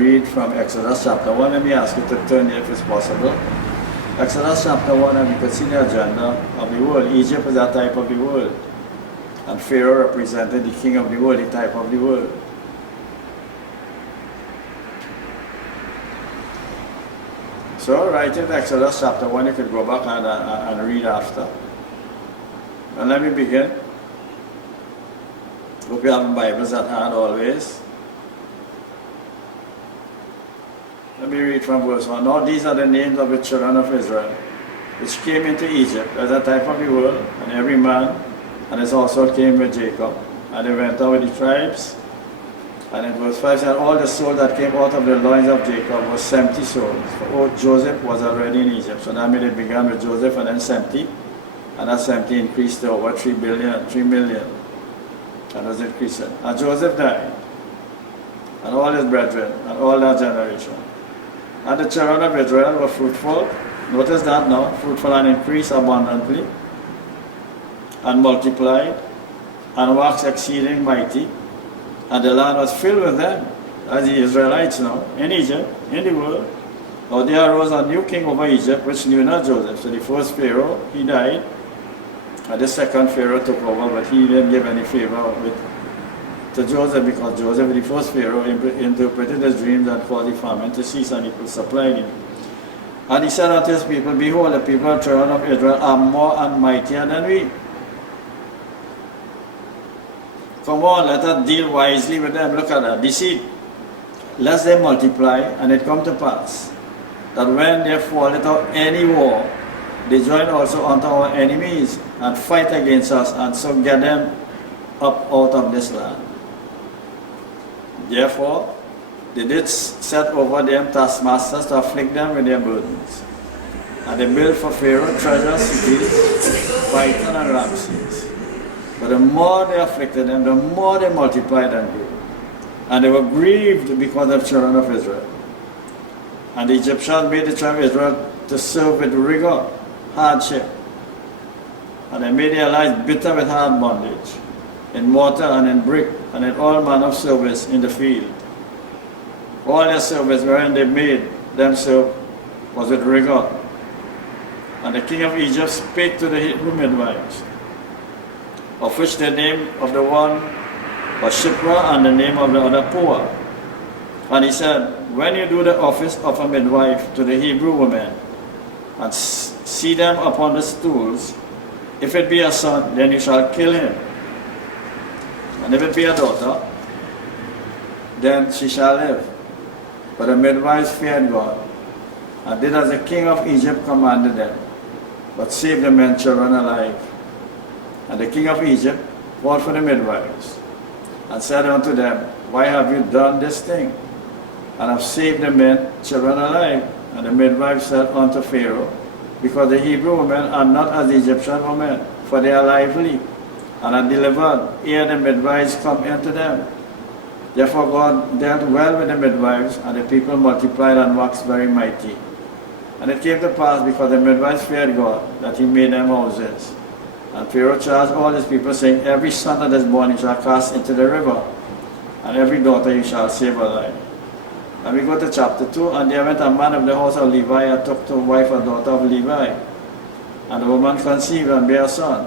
read from Exodus chapter 1. Let me ask you to turn there if it's possible. Exodus chapter 1, and we could see the agenda of the world. Egypt is a type of the world. And Pharaoh represented the king of the world, the type of the world. So right in Exodus chapter 1, you could go back and read after. And let me begin. Hope you have Bibles at hand always. Let me read from verse 1. Now these are the names of the children of Israel, which came into Egypt as a type of the world, and every man and his household came with Jacob. And they went out with the tribes. And in verse 5 said, all the souls that came out of the loins of Jacob was 70 souls. For Joseph was already in Egypt. So that means it began with Joseph and then 70. And that 70 increased to over 3 million. And was increasing. And Joseph died, and all his brethren, and all that generation. And the children of Israel were fruitful. Notice that now, fruitful and increased abundantly, and multiplied, and waxed exceeding mighty. And the land was filled with them, as the Israelites now, in Egypt, in the world. Now there arose a new king over Egypt, which knew not Joseph. So the first Pharaoh, he died. And the second Pharaoh took over, but he didn't give any favor to Joseph, because Joseph, the first Pharaoh, interpreted his dreams and caused the famine to cease, and he could supply him. And he said unto his people, behold, the people of the children of Israel are more and mightier than we. Come on, let us deal wisely with them. Look at that, deceit. Lest they multiply, and it come to pass that when they fall into any war, they join also unto our enemies and fight against us, and so get them up out of this land. Therefore, they did set over them taskmasters to afflict them with their burdens. And they built for Pharaoh treasure cities, Python and Ramses. But the more they afflicted them, the more they multiplied and grew. And they were grieved because of the children of Israel. And the Egyptians made the children of Israel to serve with rigor, hardship. And they made their lives bitter with hard bondage, in mortar and in brick, and in all manner of service in the field. All their service wherein they made them serve was with rigor. And the king of Egypt spake to the Hebrew midwives, of which the name of the one was Shipra, and the name of the other Puah. And he said, when you do the office of a midwife to the Hebrew women, and see them upon the stools, if it be a son, then you shall kill him. And if it be a daughter, then she shall live. But the midwives feared God, and did as the king of Egypt commanded them, but saved the men children alive. And the king of Egypt called for the midwives, and said unto them, why have you done this thing, and have saved the men children alive? And the midwives said unto Pharaoh, because the Hebrew women are not as the Egyptian women, for they are lively, and are delivered ere the midwives come into them. Therefore God dealt well with the midwives, and the people multiplied and waxed very mighty. And it came to pass, because the midwives feared God, that he made them houses. And Pharaoh charged all his people, saying, every son that is born you shall cast into the river, and every daughter you shall save alive. And we go to chapter 2, and there went a man of the house of Levi, and took to wife a daughter of Levi. And the woman conceived and bare a son.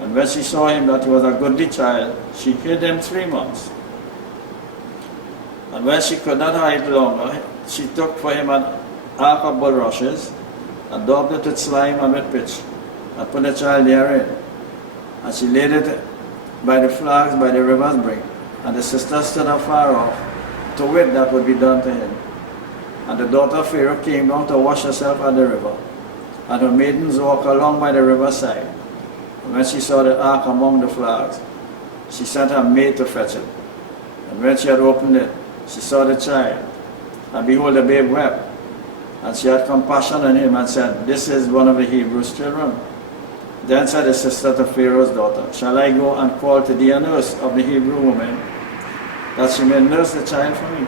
And when she saw him that he was a goodly child, she hid him 3 months. And when she could not hide longer, she took for him an ark of bulrushes, and daubed it with slime and with pitch, and put the child therein. And she laid it by the flags by the river's brink. And the sister stood afar off, to wit that would be done to him. And the daughter of Pharaoh came down to wash herself at the river, and her maidens walked along by the riverside. And when she saw the ark among the flags, she sent her maid to fetch it. And when she had opened it, she saw the child, and behold, the babe wept. And she had compassion on him, and said, this is one of the Hebrews' children. Then said the sister to Pharaoh's daughter, shall I go and call to thee a nurse of the Hebrew woman, that she may nurse the child for me?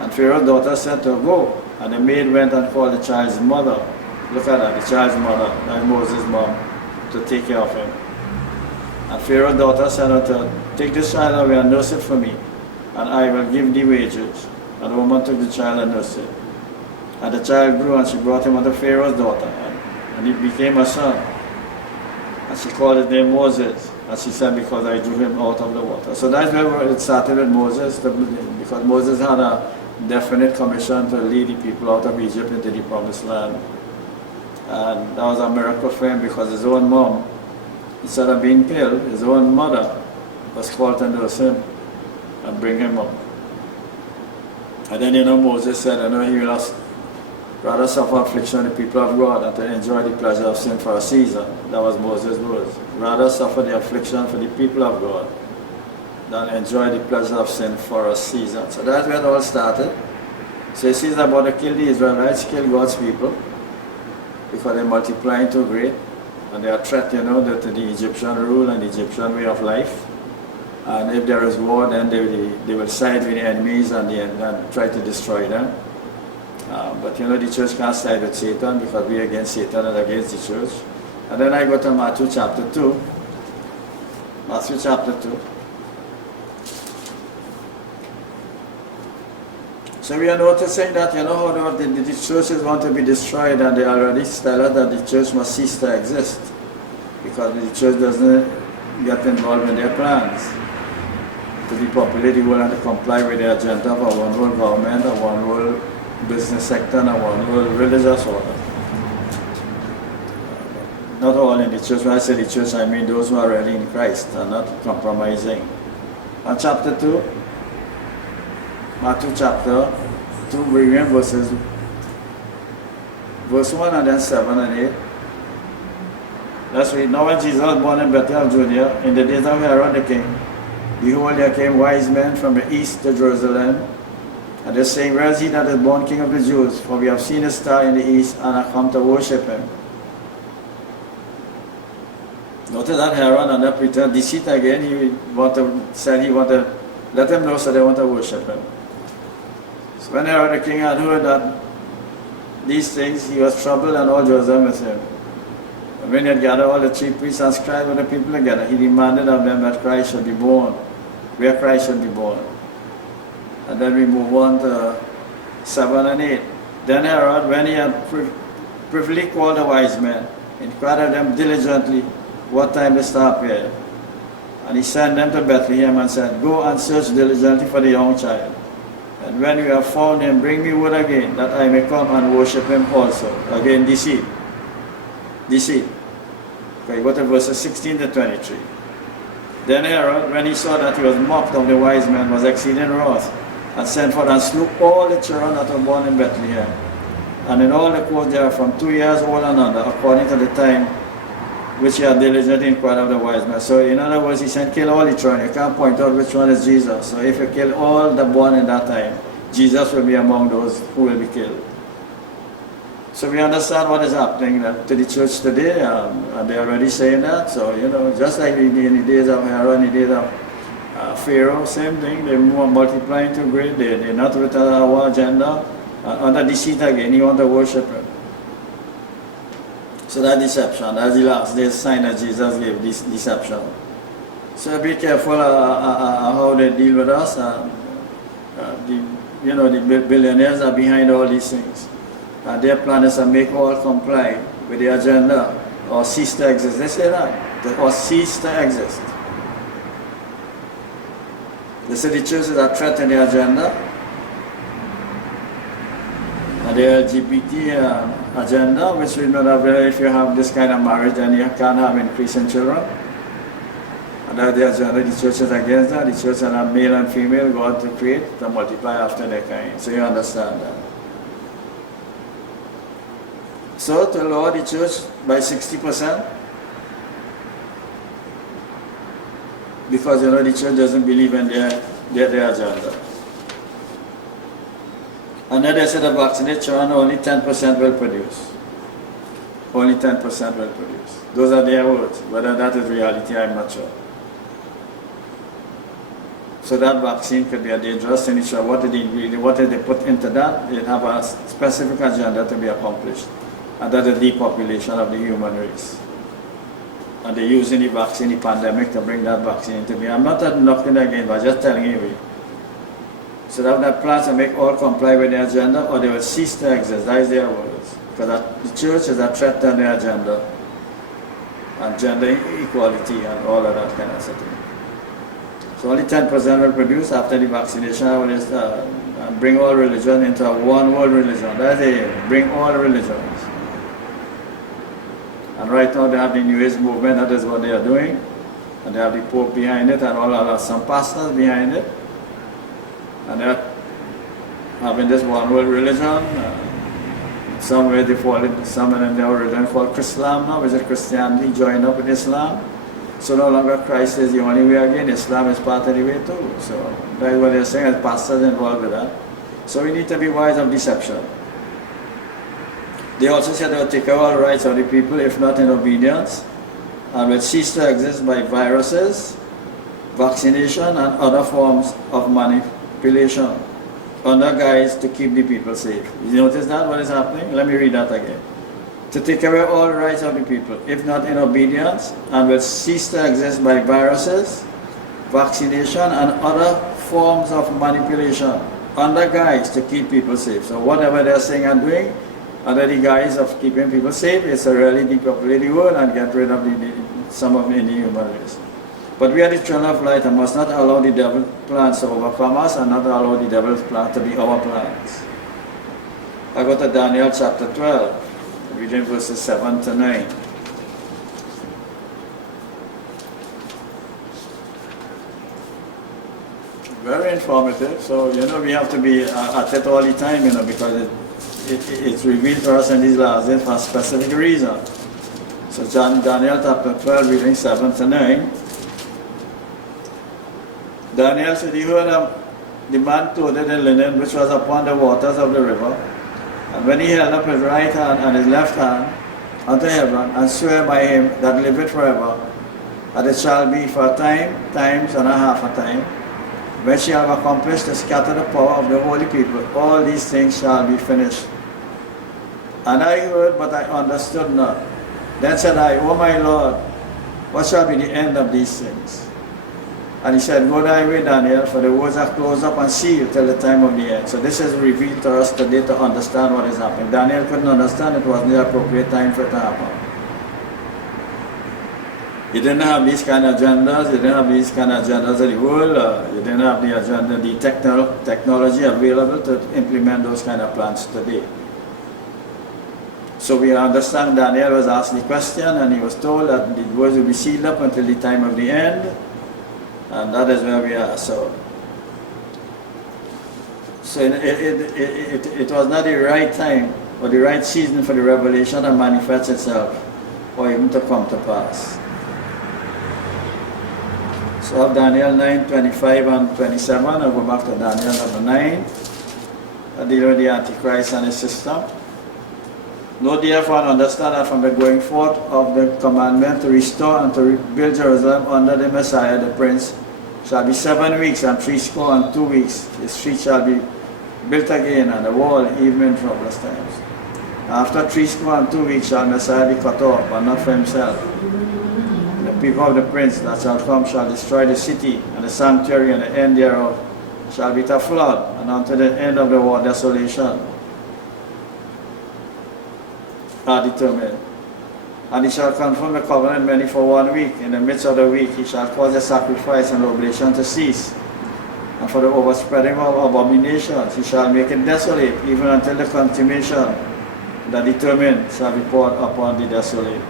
And Pharaoh's daughter said to her, go. And the maid went and called the child's mother. Look at that, the child's mother, that's Moses' mom, to take care of him. And Pharaoh's daughter said unto her, take this child away and nurse it for me, and I will give thee wages. And the woman took the child and nursed it. And the child grew, and she brought him unto Pharaoh's daughter, and he became a son. And she called his name Moses. And she said, because I drew him out of the water. So that's where it started with Moses, because Moses had a definite commission to lead the people out of Egypt into the promised land. And that was a miracle for him, because his own mom, instead of being killed, his own mother was called to nurse him and bring him up. And then, Moses said, he will rather suffer affliction of the people of God than to enjoy the pleasure of sin for a season. That was Moses' words. Rather suffer the affliction for the people of God than enjoy the pleasure of sin for a season. So that's where it all started. So he says about to kill the Israelites, kill God's people, because they're multiplying too great, and they are threat, to the Egyptian rule and the Egyptian way of life. And if there is war, then they will side with the enemies and try to destroy them. But the church can't side with Satan, because we are against Satan and against the church. And then I go to Matthew chapter 2. Matthew chapter 2. So we are noticing that, how the churches want to be destroyed, and they already tell us that the church must cease to exist, because the church doesn't get involved in their plans to depopulate the world and to comply with the agenda of a one world government, a one world business sector, and a one world religious order. Not all in the church. When I say the church, I mean those who are really in Christ and not compromising. And chapter 2, Matthew chapter 2, we read verse 1 and then 7 and 8. Let's read. Now when Jesus was born in Bethlehem of Judea, in the days of Herod the king, behold, there came wise men from the east to Jerusalem, and they saying, where is he that is born King of the Jews? For we have seen a star in the east, and have come to worship him. Notice that Herod and that pretend deceit again. Said he wanted to let them know, so they want to worship him. So when Herod the king had heard that these things, he was troubled, and all Jerusalem with him. And when he had gathered all the chief priests and scribes and the people together, he demanded of them that Christ should be born, where Christ should be born. And then we move on to 7 and 8. Then Herod, when he had privily called the wise men, inquired of them diligently what time the star appeared. And he sent them to Bethlehem and said, go and search diligently for the young child. And when you have found him, bring me word again, that I may come and worship him also. Again, deceit. Deceit. Okay, go to verses 16 to 23. Then Herod, when he saw that he was mocked of the wise men, was exceeding wroth, and sent forth and slew all the children that were born in Bethlehem, and in all the coasts there from 2 years old and under, according to the time which he had diligently inquired of the wise men. So in other words, he said, kill all the children. You can't point out which one is Jesus. So if you kill all the born in that time, Jesus will be among those who will be killed. So we understand what is happening to the church today, and they're already saying that. So, just like in the days of Herod, in the days of Pharaoh, same thing. They're more multiplying too great. They're not with our agenda. Under deceit again, you want to worship him. So that deception, that's the last day sign that Jesus gave, this deception. So be careful how they deal with us. The billionaires are behind all these things. Their plan is to make all comply with the agenda or cease to exist. They say that, or cease to exist. They say the church is a threat to the agenda, and the LGBT agenda, which we know that if you have this kind of marriage, then you can't have increasing children. And that the agenda, the church is against that. The church and male and female God to create, to multiply after their kind. So you understand that. So to lower the church by 60%, because the church doesn't believe in their agenda. And then they said the vaccinated children only 10% will produce. Only 10% will produce. Those are their words. Whether that is reality, I'm not sure. So that vaccine could be a dangerous nature. What did they put into that? They have a specific agenda to be accomplished. And that is the depopulation of the human race. And they're using the vaccine, the pandemic, to bring that vaccine into me. I'm not knocking again, but just telling you. So they have that plan to make all comply with their agenda, or they will cease to exist. That is their words. Because the church is a threat to their agenda, and gender equality and all of that kind of thing. So only 10% will produce after the vaccination. And bring all religion into a one world religion. That's it. Bring all religions. And right now they have the New Age movement. That is what they are doing. And they have the Pope behind it and all of some pastors behind it. And they're having this one world religion. Some way they fall in, some of them they are religion called Islam now, which is Christianity joined up with Islam. So no longer Christ is the only way again, Islam is part of the way too. So that is what they're saying, as pastors involved with that. So we need to be wise of deception. They also said they will take away all rights of the people if not in obedience, and will cease to exist by viruses, vaccination and other forms of manipulation under guise to keep the people safe. You notice that what is happening? Let me read that again. To take away all rights of the people, if not in obedience, and will cease to exist by viruses, vaccination, and other forms of manipulation, under guise to keep people safe. So whatever they're saying and doing, under the guise of keeping people safe, is to really depopulate the world and get rid of some of the human race. But we are the children of light and must not allow the devil's plans to overcome us, and not allow the devil's plan to be our plans. I go to Daniel chapter 12. Reading verses 7 to 9. Very informative. So, we have to be at it all the time, because it's revealed to us in these last days for a specific reason. So, Daniel chapter 12, reading 7 to 9. Daniel said, he heard the man clothed in linen, which was upon the waters of the river. And when he held up his right hand and his left hand unto heaven, and sware by him that liveth forever, that it shall be for a time, times and a half a time, when she have accomplished to scatter the power of the holy people, all these things shall be finished. And I heard, but I understood not. Then said I, O my Lord, what shall be the end of these things? And he said, go thy way, Daniel, for the words are closed up and sealed till the time of the end. So this is revealed to us today to understand what is happening. Daniel couldn't understand, it wasn't the appropriate time for it to happen. You didn't have these kind of agendas, you didn't have these kind of agendas of the world, you didn't have the agenda, the technology available to implement those kind of plans today. So we understand Daniel was asked the question, and he was told that the words will be sealed up until the time of the end. And that is where we are. So it was not the right time or the right season for the revelation to manifest itself or even to come to pass. So of Daniel 9, 25 and 27, I'll go back to Daniel number 9. I deal with the Antichrist and his system. Know therefore and understand that from the going forth of the commandment to restore and to rebuild Jerusalem under the Messiah, the Prince, shall be 7 weeks and 62 weeks. The street shall be built again, and the wall even in troublous times. After 62 weeks shall Messiah be cut off, but not for himself. The people of the Prince that shall come shall destroy the city and the sanctuary, and the end thereof shall be to flood, and unto the end of the war desolation are determined. And he shall confirm the covenant many for 1 week. In the midst of the week he shall cause the sacrifice and oblation to cease. And for the overspreading of abominations he shall make it desolate, even until the consummation that determined shall be poured upon the desolate.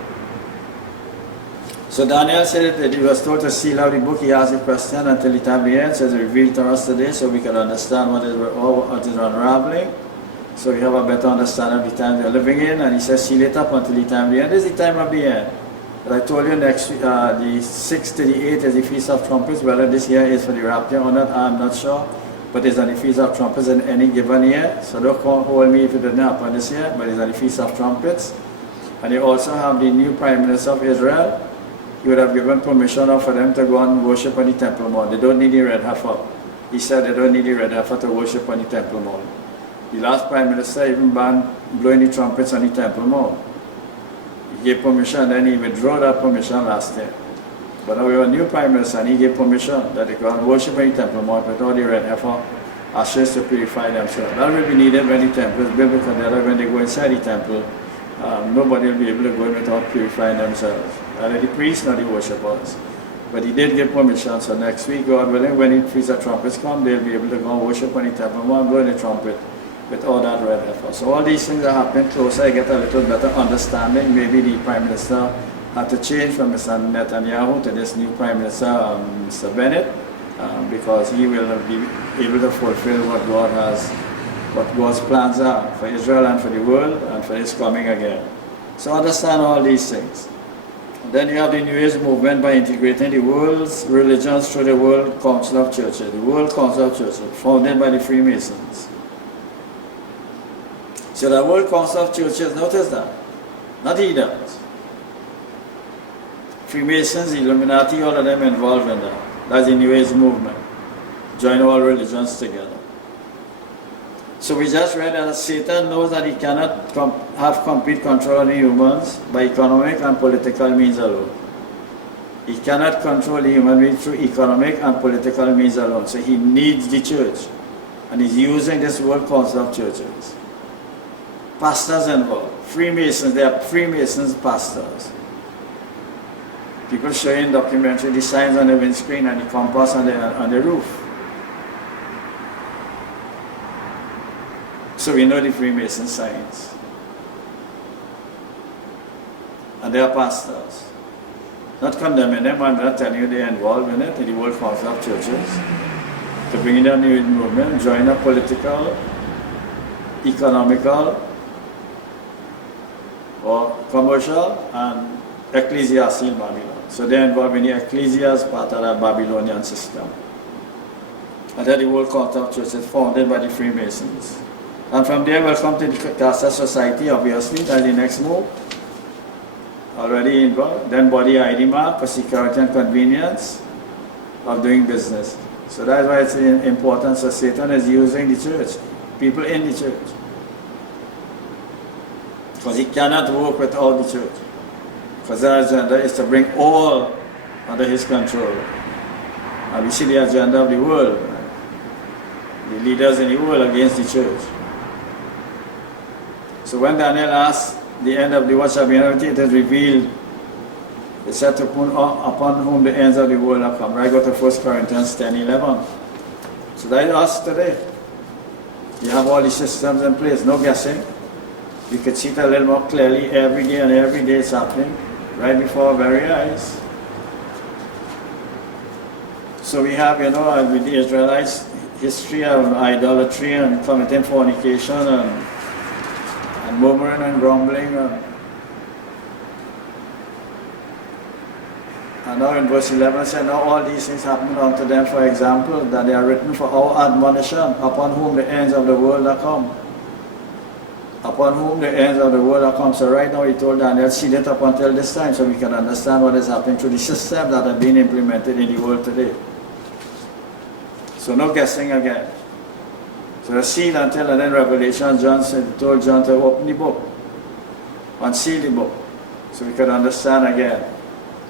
So Daniel said that he was told to seal out the book. He asked the question until the time ends, as revealed to us today, so we can understand what is unraveling. So we have a better understanding of the time we are living in, and he says seal it up until the time of the end. This is the time of the end. But I told you next week, the 6th to the 8th is the Feast of Trumpets. Whether this year is for the rapture or not, I'm not sure. But it's on the Feast of Trumpets in any given year. So don't hold me if it didn't happen this year, but it's on the Feast of Trumpets. And you also have the new Prime Minister of Israel. He would have given permission for them to go and worship on the Temple Mount. They don't need the red heifer. He said they don't need the red heifer to worship on the Temple Mount. The last Prime Minister even banned blowing the trumpets on the Temple Mount. He gave permission, then he withdrew that permission last year. But now we have a new Prime Minister, and he gave permission that they can worship in the Temple Mount without the red heifer ashes to purify themselves. That will be needed when the temple is built, because when they go inside the temple, nobody will be able to go in without purifying themselves. Neither the priests nor the worshippers. But he did give permission, so next week, God willing, when the Feast of Trumpets come, they'll be able to go and worship on the temple, and blow the trumpet with all that red heifer. So all these things are happening closer. I get a little better understanding. Maybe the Prime Minister had to change from Mr. Netanyahu to this new Prime Minister, Mr. Bennett, because he will be able to fulfill what God's plans are for Israel and for the world and for his coming again. So understand all these things. Then you have the New Age movement by integrating the world's religions through the World Council of Churches. The World Council of Churches, founded by the Freemasons. So the World Council of Churches, notice that, not heathens. Freemasons, Illuminati, all of them involved in that. That's the New Age movement. Join all religions together. So we just read that Satan knows that he cannot have complete control of the humans by economic and political means alone. He cannot control the human being through economic and political means alone. So he needs the church. And he's using this World Council of Churches. Pastors involved. Freemasons, they are Freemasons pastors. People showing documentary, the signs on the windscreen and the compass on the roof. So we know the Freemason signs. And they are pastors. Not condemning them, I'm not telling you they're involved in it, in the World Council of Churches. To bring in the New Age movement, join a political, economical, or commercial, and ecclesiastical Babylon. So they're involved in the ecclesia as part of the Babylonian system. And then the World Council of Churches founded by the Freemasons. And from there we'll come to the Casa Society, obviously, that's the next move. Already involved. Then body ID mark for security and convenience of doing business. So that's why it's important. So Satan is using the church, people in the church. Because he cannot work without the church. Because their agenda is to bring all under his control. And we see the agenda of the world, the leaders in the world against the church. So when Daniel asked the end of the what shall be, it is revealed, it said upon whom the ends of the world have come. Right, go to 1 Corinthians 10:11. So that is us today. You have all these systems in place, no guessing. You can see it a little more clearly every day, and every day it's happening right before our very eyes. So we have, with the Israelites, history of idolatry and committing fornication and murmuring and grumbling. And now in verse 11 it says, now all these things happened unto them for example, that they are written for our admonition, upon whom the ends of the world are come. Upon whom the ends of the world are come. So right now he told Daniel, see it up until this time, so we can understand what is happening through the system that are being implemented in the world today. So no guessing again. So seal until, and then Revelation, John told John to open the book, unseal the book, so we could understand again.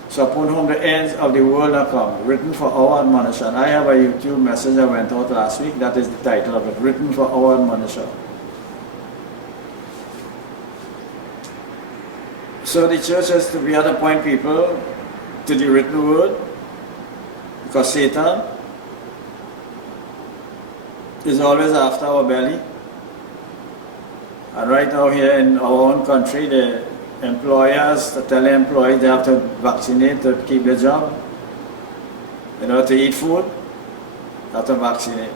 So upon whom the ends of the world are come, written for our admonition. I have a YouTube message that went out last week, that is the title of it, written for our admonition. So the church has to be able to point people to the written word, because Satan is always after our belly. And right now here in our own country, the employers tell the employees they have to vaccinate to keep their job. To eat food, they have to vaccinate.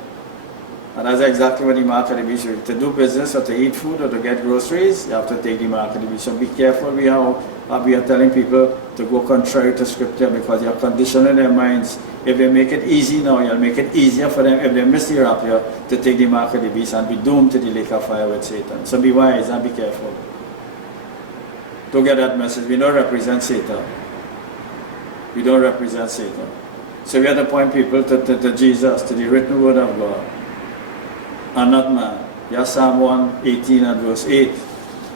And that's exactly what the mark of the beast is. To do business or to eat food or to get groceries, you have to take the mark of the beast. So be careful. We are telling people to go contrary to scripture, because you're conditioning their minds. If they make it easy now, you'll make it easier for them, if they miss the rapture, to take the mark of the beast and be doomed to the lake of fire with Satan. So be wise and be careful. Don't get that message. We don't represent Satan. We don't represent Satan. So we have to point people to Jesus, to the written word of God, and not man. Yes, Psalm 118 and verse 8.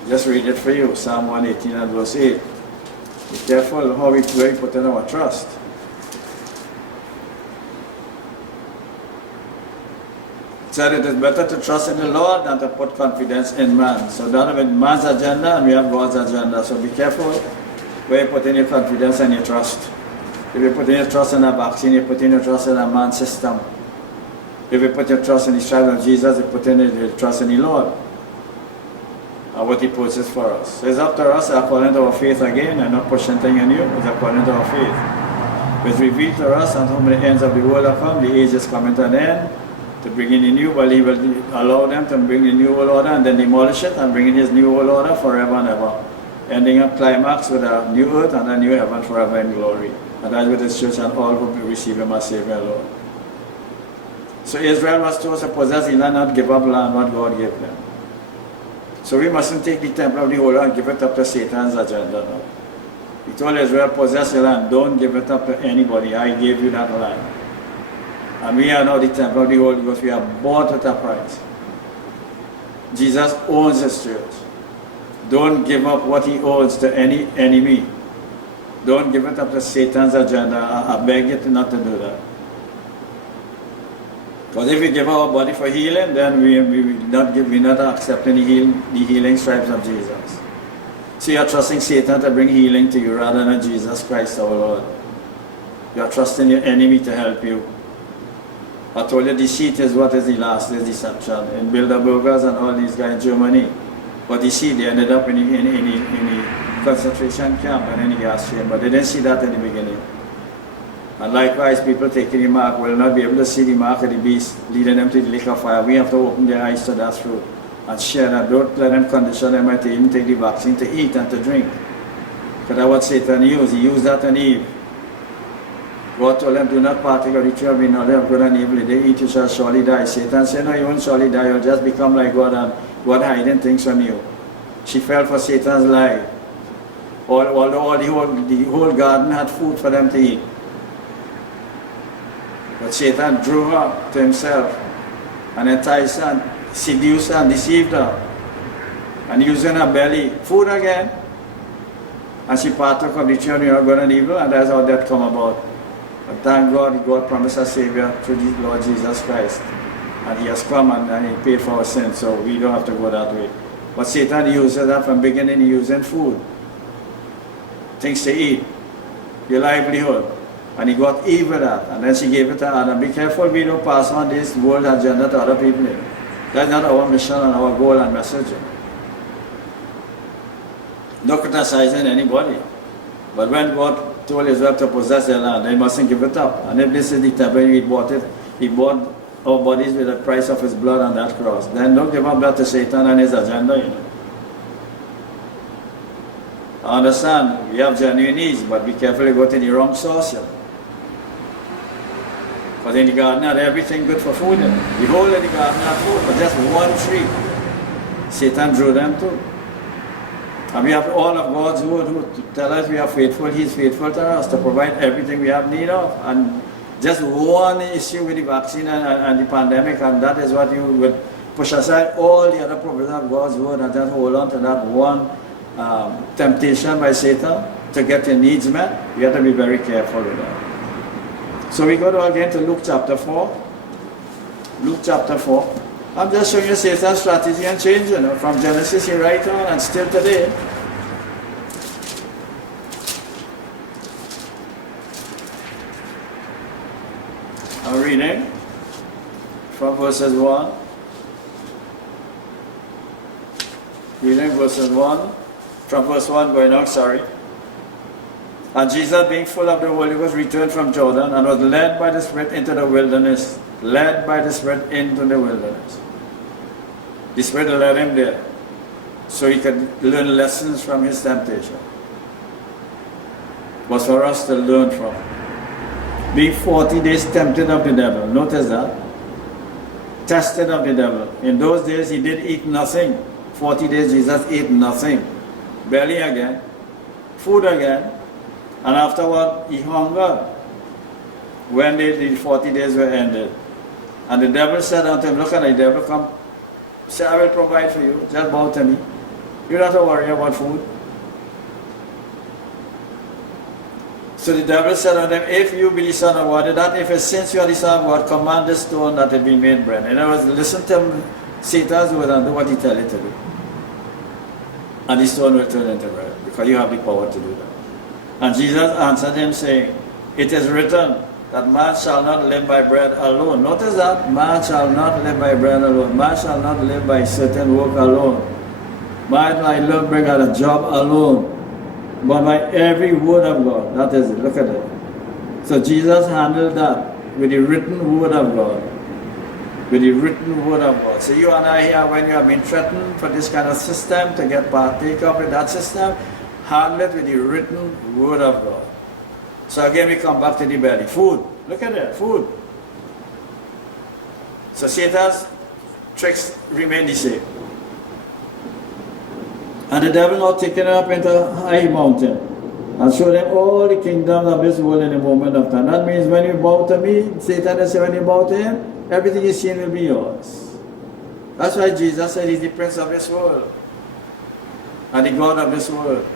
Just read it for you. Psalm 118 and verse 8. Be careful how we put in our trust. said it is better to trust in the Lord than to put confidence in man. So that with man's agenda and we have God's agenda. So be careful where you put in your confidence and your trust. If you put in your trust in a vaccine, you put in your trust in a man's system. If you put your trust in the stripes of Jesus, you put in your trust in the Lord. And what he purchased for us. So it's up to us according to our faith again, and not pushing things on you, it's according to our faith. It's revealed to us until the ends of the world are come, the age is coming to an end, to bring in the new, but he will allow them to bring the new world order and then demolish it and bring in his new world order forever and ever. Ending up climax with a new earth and a new heaven forever in glory. And that's with his church and all who receive him as Savior and Lord. So Israel was told to possess the land, not give up land what God gave them. So we mustn't take the temple of the Holy and give it up to Satan's agenda now. He told Israel, possess the land, don't give it up to anybody. I gave you that land. And we are now the temple of the Holy Ghost. We are bought at a price. Jesus owns his church. Don't give up what he owns to any enemy. Don't give it up to Satan's agenda. I beg you not to do that. Because if we give our body for healing, then we're not accepting the healing stripes of Jesus. So you're trusting Satan to bring healing to you rather than Jesus Christ our Lord. You're trusting your enemy to help you. I told you deceit is what is the last, is deception. In Bilderbergers and all these guys in Germany. But deceit, they ended up in the concentration camp and in the gas chamber. They didn't see that in the beginning. And likewise, people taking the mark will not be able to see the mark of the beast, leading them to the lake of fire. We have to open their eyes to that truth and share that. Don't let them condition them to even take the vaccine to eat and to drink. Because that's what Satan used. He used that on Eve. God told them, do not partake of the tree of the knowledge of good and evil. If they eat, you shall surely die. Satan said, no, you won't surely die. You'll just become like God, and God hiding things from you. She fell for Satan's lie. Although the whole garden had food for them to eat. But Satan drew her to himself and enticed her, and seduced her and deceived her. And using her belly, food again. And she partook of the tree of the knowledge of good and evil, and that's how that come about. But thank God, God promised a Savior through the Lord Jesus Christ. And he has come and he paid for our sins, so we don't have to go that way. But Satan uses that from beginning, using food. Things to eat, your livelihood. And he got Eve with that. And then she gave it to Adam. Be careful we don't pass on this world agenda to other people. That's not our mission and our goal and message. Not criticizing anybody. But when God told Israel to possess their land, they mustn't give it up. And if this is the temple, he bought it. He bought our bodies with the price of his blood on that cross. Then don't give up that to Satan and his agenda, you know. I understand, we have genuine needs, but be careful you go to the wrong source, you know. Because in the garden had everything good for food, you know. The whole of the garden had food, but just one tree. Satan drew them too. And we have all of God's word who tell us we are faithful. He's faithful to us to provide everything we have need of. And just one issue with the vaccine and the pandemic, and that is what you would push aside all the other provisions of God's word and just hold on to that one temptation by Satan to get your needs met. You have to be very careful with that. So we go to again to Luke chapter 4. Luke chapter 4. I'm just showing you Satan's strategy and change, you know, from Genesis right on and still today. I'm reading from verses 1. Reading verses 1. From verse 1 going on, sorry. And Jesus, being full of the Holy Ghost, returned from Jordan and was led by the Spirit into the wilderness. Led by the Spirit into the wilderness. The Spirit led him there so he could learn lessons from his temptation. It was for us to learn from. Being 40 days tempted of the devil. Notice that. Tested of the devil. In those days he did eat nothing. 40 days Jesus ate nothing. Belly again. Food again. And afterward he hungered. When the 40 days were ended. And the devil said unto him, look at the devil come. Say, I will provide for you. Just bow to me. You don't have to worry about food. So the devil said unto them, if you be the Son of God, that if since you are the Son of God, command the stone that it be made bread. In other words, listen to Satan's word and do what he tells you to do. And the stone will turn into bread, because you have the power to do that. And Jesus answered him, saying, it is written that man shall not live by bread alone. Notice that, man shall not live by bread alone. Man shall not live by certain work alone. Man might live by a job alone. But by every word of God. That is it. Look at it. So Jesus handled that with the written word of God. With the written word of God. So you and I here, when you have been threatened for this kind of system, to get partake of in that system, handle it with the written word of God. So again we come back to the belly. Food. Look at it. Food. So Satan's tricks remain the same. And the devil now taken up into a high mountain and show them all the kingdoms of this world in a moment of time. That means when you bow to me, Satan is saying when you bow to him, everything you see will be yours. That's why Jesus said he's the prince of this world and the God of this world.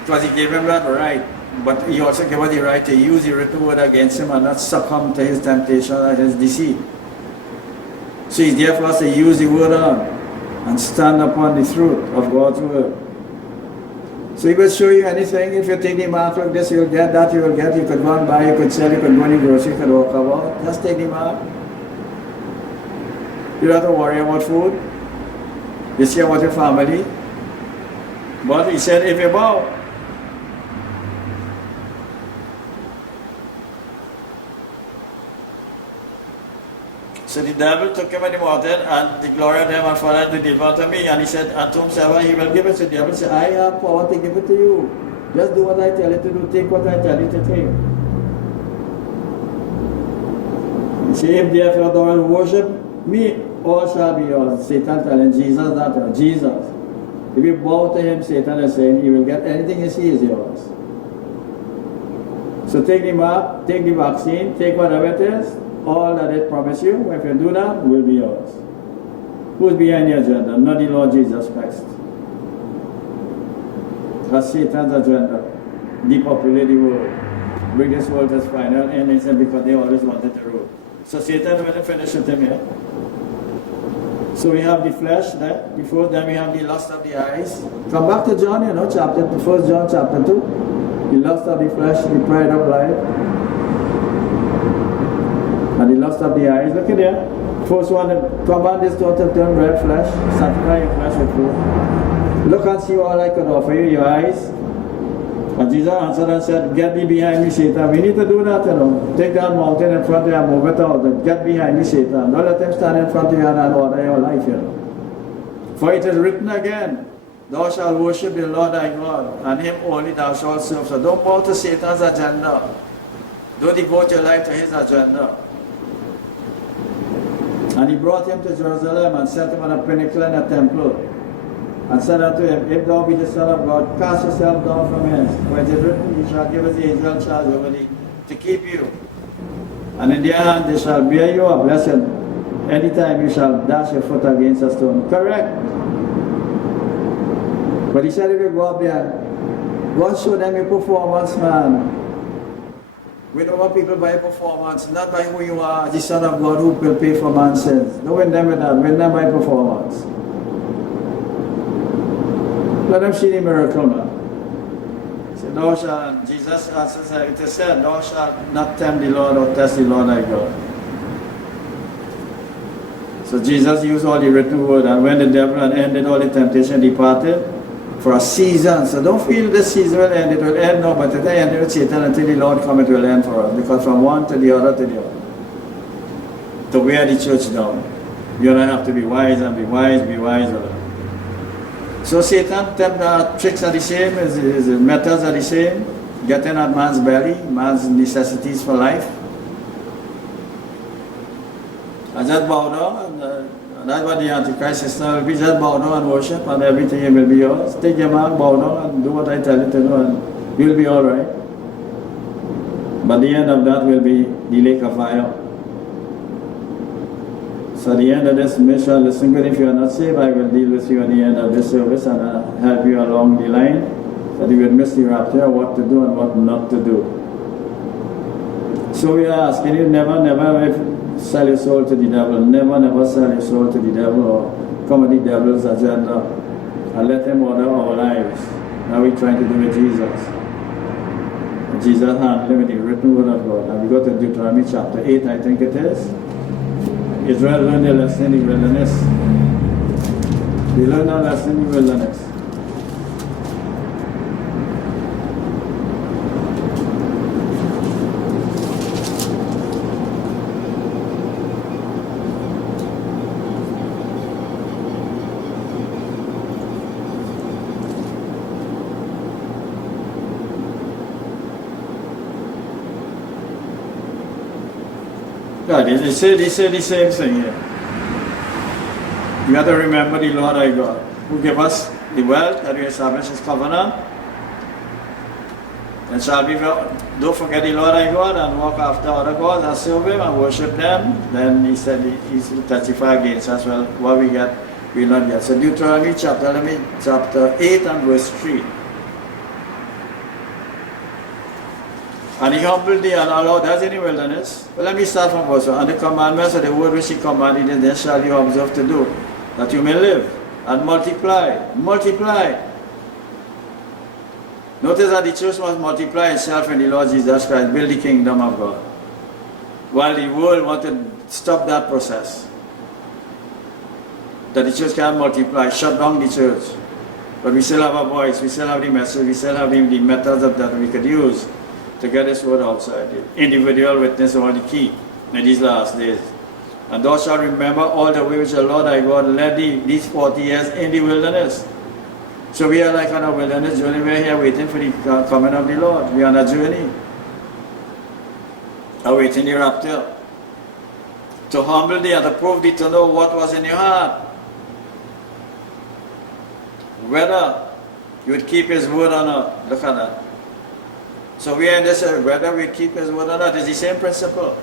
Because he gave him that right, but he also gave him the right to use the written word against him and not succumb to his temptation and his deceit. So he's there for us to use the word on and stand upon the truth of God's word. So he will show you anything. If you take the mark like this, you'll get that, you will get. You could go and buy, you could sell, you could go in the grocery, you could walk about. Just take the mark. You don't have to worry about food. You see about your family. But he said, if you bow, so the devil took him in the mountain and the glory of him and Father to give unto me. And he said, and to himself, he will give it. So the devil said, I have power to give it to you. Just do what I tell you to do. Take what I tell you to take. See, if therefore thou wilt worship me, all shall be yours. Satan telling Jesus that. Jesus. If you bow to him, Satan is saying, he will get anything you see is yours. So take the mark, take the vaccine, take whatever it is. All that it promised you, if you do that, will be yours. Who's behind the agenda? Not the Lord Jesus Christ. That's Satan's agenda. Depopulate the world. Bring this world to its final end, because they always wanted to rule. So Satan went and finished with him here. So we have the flesh there. Before then we have the lust of the eyes. Come back to John, chapter 1 John chapter 2. The lust of the flesh, the pride of life. And the lust of the eyes. Look at there. First one, command this daughter to turn red flesh, sanctify your flesh with food. Look and see all I could offer you, your eyes. And Jesus answered and said, get thee behind me, Satan. We need to do that, Take that mountain in front of you and move it out. Get behind me, Satan. Don't let him stand in front of you and order your life, For it is written again, thou shalt worship the Lord thy God, and him only thou shalt serve. So don't bow to Satan's agenda. Don't devote your life to his agenda. And he brought him to Jerusalem and set him on a pinnacle in a temple. And said unto him, if thou be the Son of God, cast yourself down from hence. For it is written, he shall give us the angel charge over thee, to keep you. And in their hand they shall bear you up, lest anytime you shall dash your foot against a stone. Correct. But he said, if you go up there, go and show them your performance, man. We don't want people by performance, not by who you are, the Son of God who will pay for man's sins. Don't win them with that, win them by performance. Let them see the miracle, man. So thou shalt, Jesus answers, it is said, thou shalt not tempt the Lord or test the Lord thy God. So Jesus used all the written word, and when the devil had ended all the temptation, departed for a season. So don't feel this season will end. It will end now, but at the end with Satan until the Lord come, it will end for us. Because from one to the other to the other. To wear the church down. You don't have to be wise and be wise, be wiser. So Satan, tricks are the same, his methods are the same. Getting at man's belly, man's necessities for life. I just bow down, and that's what the Antichrist system will be. Just bow down and worship, and everything will be yours. Take your mark, bow down, and do what I tell you to do, and you'll be all right. But the end of that will be the lake of fire. So at the end of this mission, listen good, if you are not saved, I will deal with you at the end of this service and help you along the line. that he would miss the rapture, what to do and what not to do. So we are asking you, never sell your soul to the devil. Never sell your soul to the devil or come with the devil's agenda and let him order our lives. Now we're trying to do with Jesus. And Jesus handled him with the written word of God. And we go to Deuteronomy chapter 8, I think it is. Israel learned their lesson in the wilderness. They learned their lesson in the wilderness. God, they say the same thing here. You have to remember the Lord our God, who gave us the wealth that we establish His covenant. And shall we don't forget the Lord our God and walk after other gods and serve Him and worship them. Then He said He will testify against us. Well, what we get, we will not get. So Deuteronomy chapter 8 and verse 3. And He humbled thee and allowed us in the wilderness. Well, let me start from verse 1. And the commandments of the word which He commanded, and then shall you observe to do, that you may live and multiply. Multiply. Notice that the church must multiply itself in the Lord Jesus Christ, build the kingdom of God. While the world wanted to stop that process. That the church can multiply, shut down the church. But we still have a voice, we still have the message, we still have the methods that we could use to get this word outside. The individual witness are the key in these last days. And thou shalt remember all the way which the Lord thy God led thee these 40 years in the wilderness. So we are like on a wilderness journey. We are here waiting for the coming of the Lord. We are on a journey, awaiting the rapture. To humble thee and to prove thee to know what was in your heart. Whether you would keep His word or not. Look at that. So we are in this, whether we keep His word or not, it's the same principle.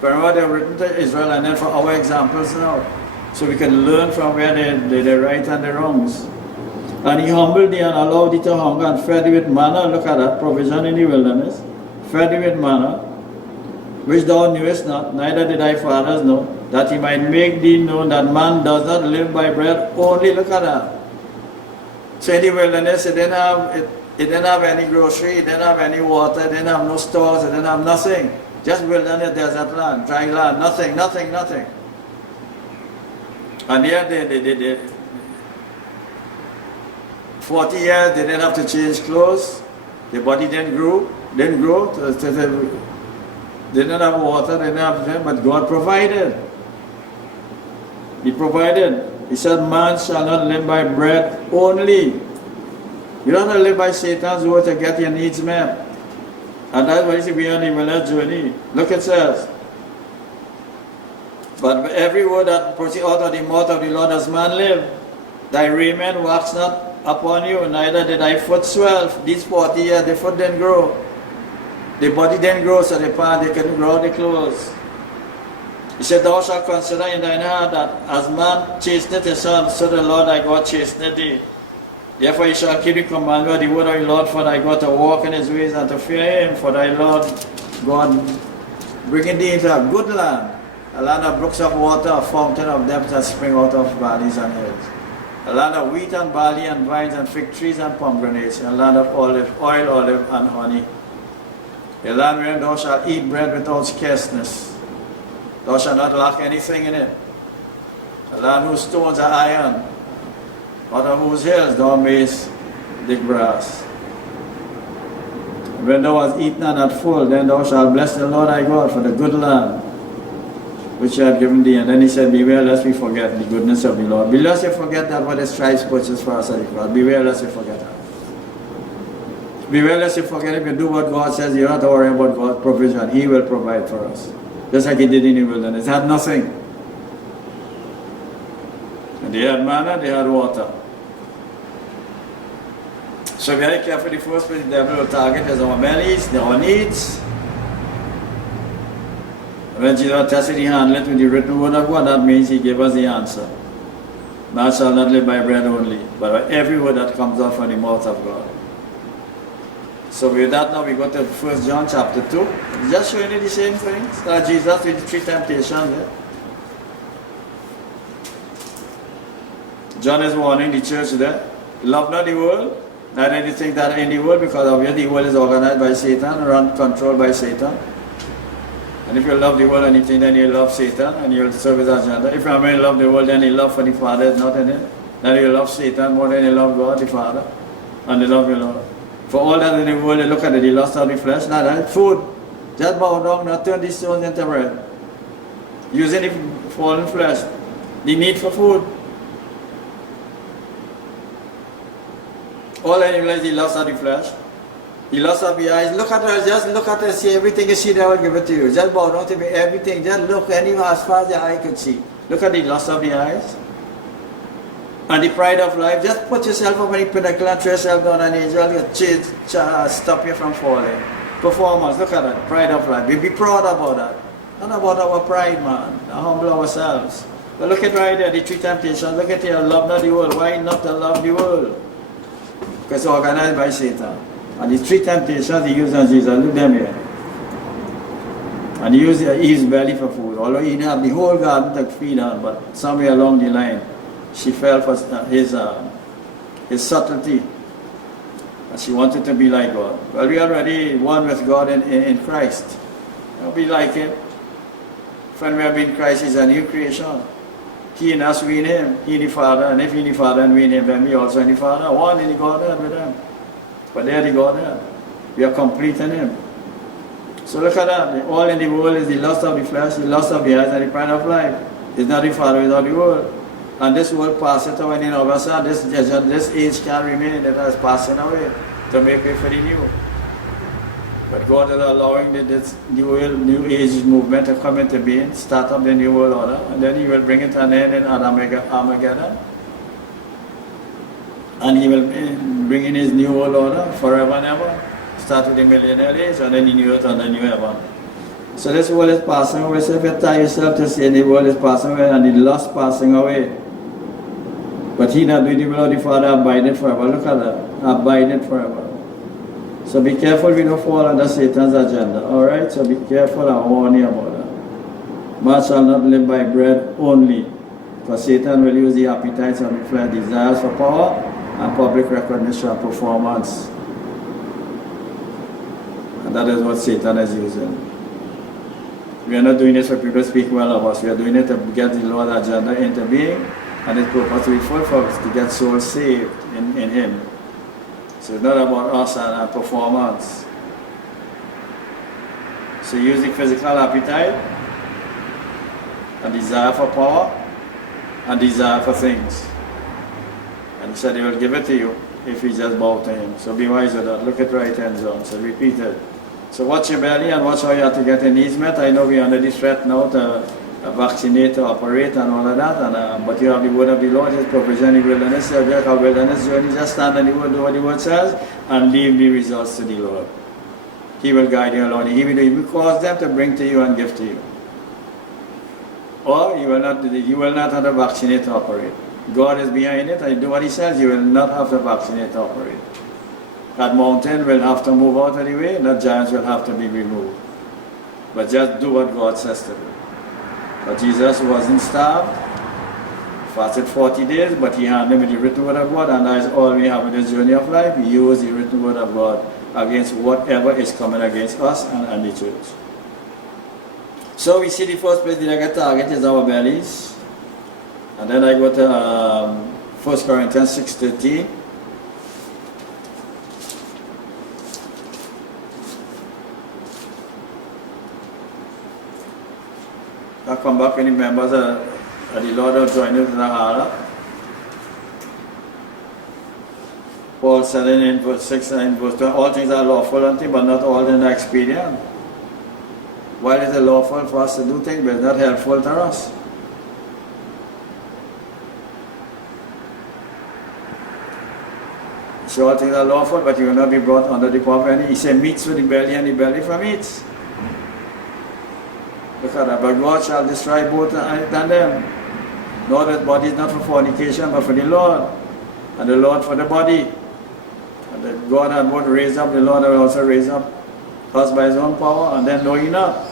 Remember, they were written to Israel and then for our examples now. So we can learn from where they right and the wrongs. And He humbled thee and allowed thee to hunger and fed thee with manna. Look at that provision in the wilderness. Fed thee with manna, which thou knewest not, neither did thy fathers know, that He might make thee know that man does not live by bread only. Look at that. So in the wilderness, it didn't have any grocery, it didn't have any water, it didn't have no stores, it didn't have nothing. Just wilderness, desert land, dry land, nothing. And yet they 40 years, they didn't have to change clothes. Their body didn't grow. They didn't have water, they didn't have them, but God provided. He provided. He said, man shall not live by bread only. You don't have to live by Satan's word to get your needs met. And that's why you see we are on the wilderness journey. Look, it says, but every word that proceeds out of the mouth of the Lord does man live. Thy raiment wax not upon you, neither did thy foot swell. These 40 years, the foot didn't grow. The body didn't grow, so they couldn't grow the clothes. He said, thou shalt consider in thine heart that as man chasteneth his son, so the Lord thy God chasteneth thee. Therefore you shall keep the commandment of the word of the Lord for thy God, to walk in His ways and to fear Him, for thy Lord God bringing thee into a good land, a land of brooks of water, a fountain of depths that spring out of valleys and hills, a land of wheat and barley and vines and fig trees and pomegranates, a land of oil, olive and honey, a land where thou shalt eat bread without scarceness. Thou shalt not lack anything in it. A land whose stones are iron, out of whose hills thou mayest dig brass. When thou hast eaten and art full, then thou shalt bless the Lord thy God for the good land which He hath given thee. And then He said, beware lest we forget the goodness of the Lord. Beware lest you forget that what His stripes purchased for us at the cross. Beware lest you forget that. Beware lest you forget, if you do what God says, you don't have to worry about God's provision. He will provide for us. Just like He did in the wilderness. They had nothing. And they had manna, they had water. So very carefully, the first place the devil will target is our bellies, our needs. When Jesus tested the handlet with the written word of God, that means He gave us the answer. Man shall not live by bread only, but by every word that comes out from the mouth of God. So with that now we go to 1 John chapter 2. Just showing you the same things that Jesus with the 3 temptations there. John is warning the church there. Love not the world, not anything that in the world, because obviously the world is organized by Satan, run controlled by Satan. And if you love the world anything, then you love Satan and you'll serve his agenda. If you love the world, then you love for the Father is not in it. Then you love Satan more than you love God the Father. And you love your Lord. For all that in the world, you look at it, the lust of the flesh, not that. Food. Just bow down, not turn these stones into bread. Using the fallen flesh. The need for food. All I realize the lust of the flesh. The lust of the eyes. Look at her, just look at her, see everything you see, they will give it to you. Just bow down to me, everything. Just look anywhere as far as the eye can see. Look at the lust of the eyes. And the pride of life. Just put yourself up on the pinnacle and throw yourself down an angel. You stop you from falling. Performance, look at that. Pride of life. We be proud about that. Not about our pride, man. Humble ourselves. But look at right there, the 3 temptations. Look at here, love not the world. Why not to love the world? Because it's organized by Satan. And the 3 temptations he used on Jesus. Look them here. And he used Eve's belly for food. Although he didn't have the whole garden to feed on, but somewhere along the line, she fell for his subtlety. And she wanted to be like God. Well, we are already one with God in Christ. We'll be like Him. When we have been in Christ, He's a new creation. He in us, we in Him. He in the Father, and if He in the Father and we in Him, then we also in the Father. One in the Godhead with Him. But they are the Godhead. We are complete in Him. So look at that. All in the world is the lust of the flesh, the lust of the eyes, and the pride of life. It's not the Father without the world. And this world passeth away in our side. This age can remain, it is passing away to make way for the new. But God is allowing this new age movement to come into being, start up the new world order, and then He will bring it to an end in Armageddon. And He will bring in His new world order forever and ever. Start with the millennial age, and then the new earth and the new heaven. So this world is passing away. So if you tie yourself to say the world is passing away and the lust passing away, but He that doeth the will of the Father abideth forever. Look at that. Abideth forever. So be careful we don't fall under Satan's agenda. Alright? So be careful and warn you about that. Man shall not live by bread only. Because Satan will use the appetites of the flesh, desires for power and public recognition and performance. And that is what Satan is using. We are not doing this for people to speak well of us. We are doing it to get the Lord's agenda into being. And His purpose to be fulfilled, to get souls saved in Him. So it's not about us and our performance. So using physical appetite, and desire for power, and desire for things. And He said He will give it to you if you just bow to Him. So be wise with that. Look at right hand zone. So repeat it. So watch your belly and watch how you have to get your needs met. I know we are under the threat now to vaccinate, to operate and all of that, and, but you have the word of the Lord, His provision in the wilderness, you have a wilderness journey, just stand on the word, do what the word says, and leave the results to the Lord. He will guide you along. He will cause them to bring to you and give to you. Or you will not have to vaccinate to operate. God is behind it, and do what He says, you will not have to vaccinate to operate. That mountain will have to move out of the way, that giants will have to be removed. But just do what God says to do. But Jesus wasn't starved, fasted 40 days, but He handled with the written word of God, and that is all we have in this journey of life. We use the written word of God against whatever is coming against us and the church. So we see the first place the target is our bellies. And then I go to 1 Corinthians 6:13. I come back and the members of the Lord have joined us in the Hara. Paul said in verse 6 and verse 12, all things are lawful unto you, but not all things are expedient. While it is lawful for us to do things, but it's not helpful to us. So all things are lawful, but you will not be brought under the power of any. He said, meats for the belly and the belly for meats. Look at that. But God shall destroy both than them. Lord, the body is not for fornication, but for the Lord. And the Lord for the body. And That God had both raised up, the Lord had also raised up us by his own power, and then know ye not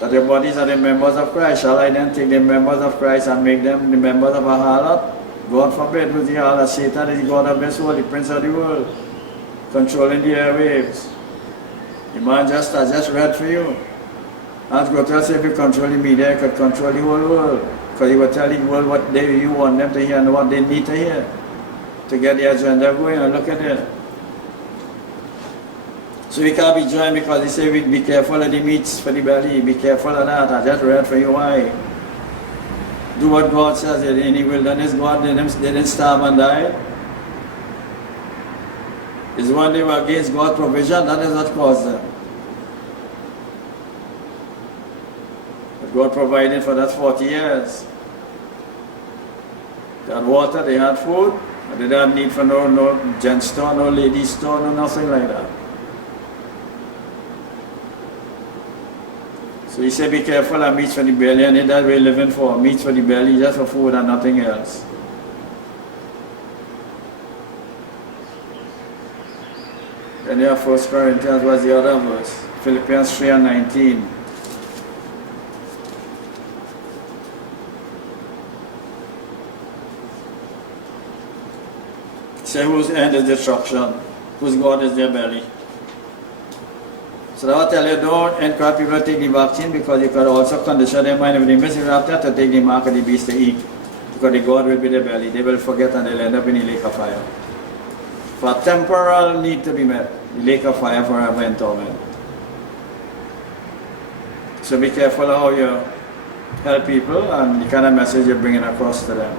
that your bodies are the members of Christ. Shall I then take the members of Christ and make them the members of a harlot? God forbid. Who's the harlot? Satan is the God of this world, the prince of the world, controlling the airwaves. The man I just read for you. Ask God to say if you control the media, you could control the whole world. Because he will tell the world what you want them to hear and what they need to hear to get the agenda going. And look at it. So we can't be joined because they say we be careful of the meats for the belly, be careful of that. I just read for you why. Do what God says. In the wilderness, God they didn't starve and die. It's when they were against God's provision, that is what caused them. But God provided for that 40 years. They had water, they had food, and they didn't need for no gent store, no lady store, no nothing like that. So he said, be careful of meats for the belly, and that's what we're living for. Meats for the belly, just for food and nothing else. Then you have 1 Corinthians, what's the other verse? Philippians 3 and 19. Say whose end is destruction, whose God is their belly. So I will tell you, don't encourage people to take the vaccine because you can also condition their mind if they miss it after to take the mark of the beast to eat. Because the God will be their belly. They will forget and they'll end up in the lake of fire. For temporal need to be met, the lake of fire forever in torment. So be careful how you help people and the kind of message you're bringing across to them.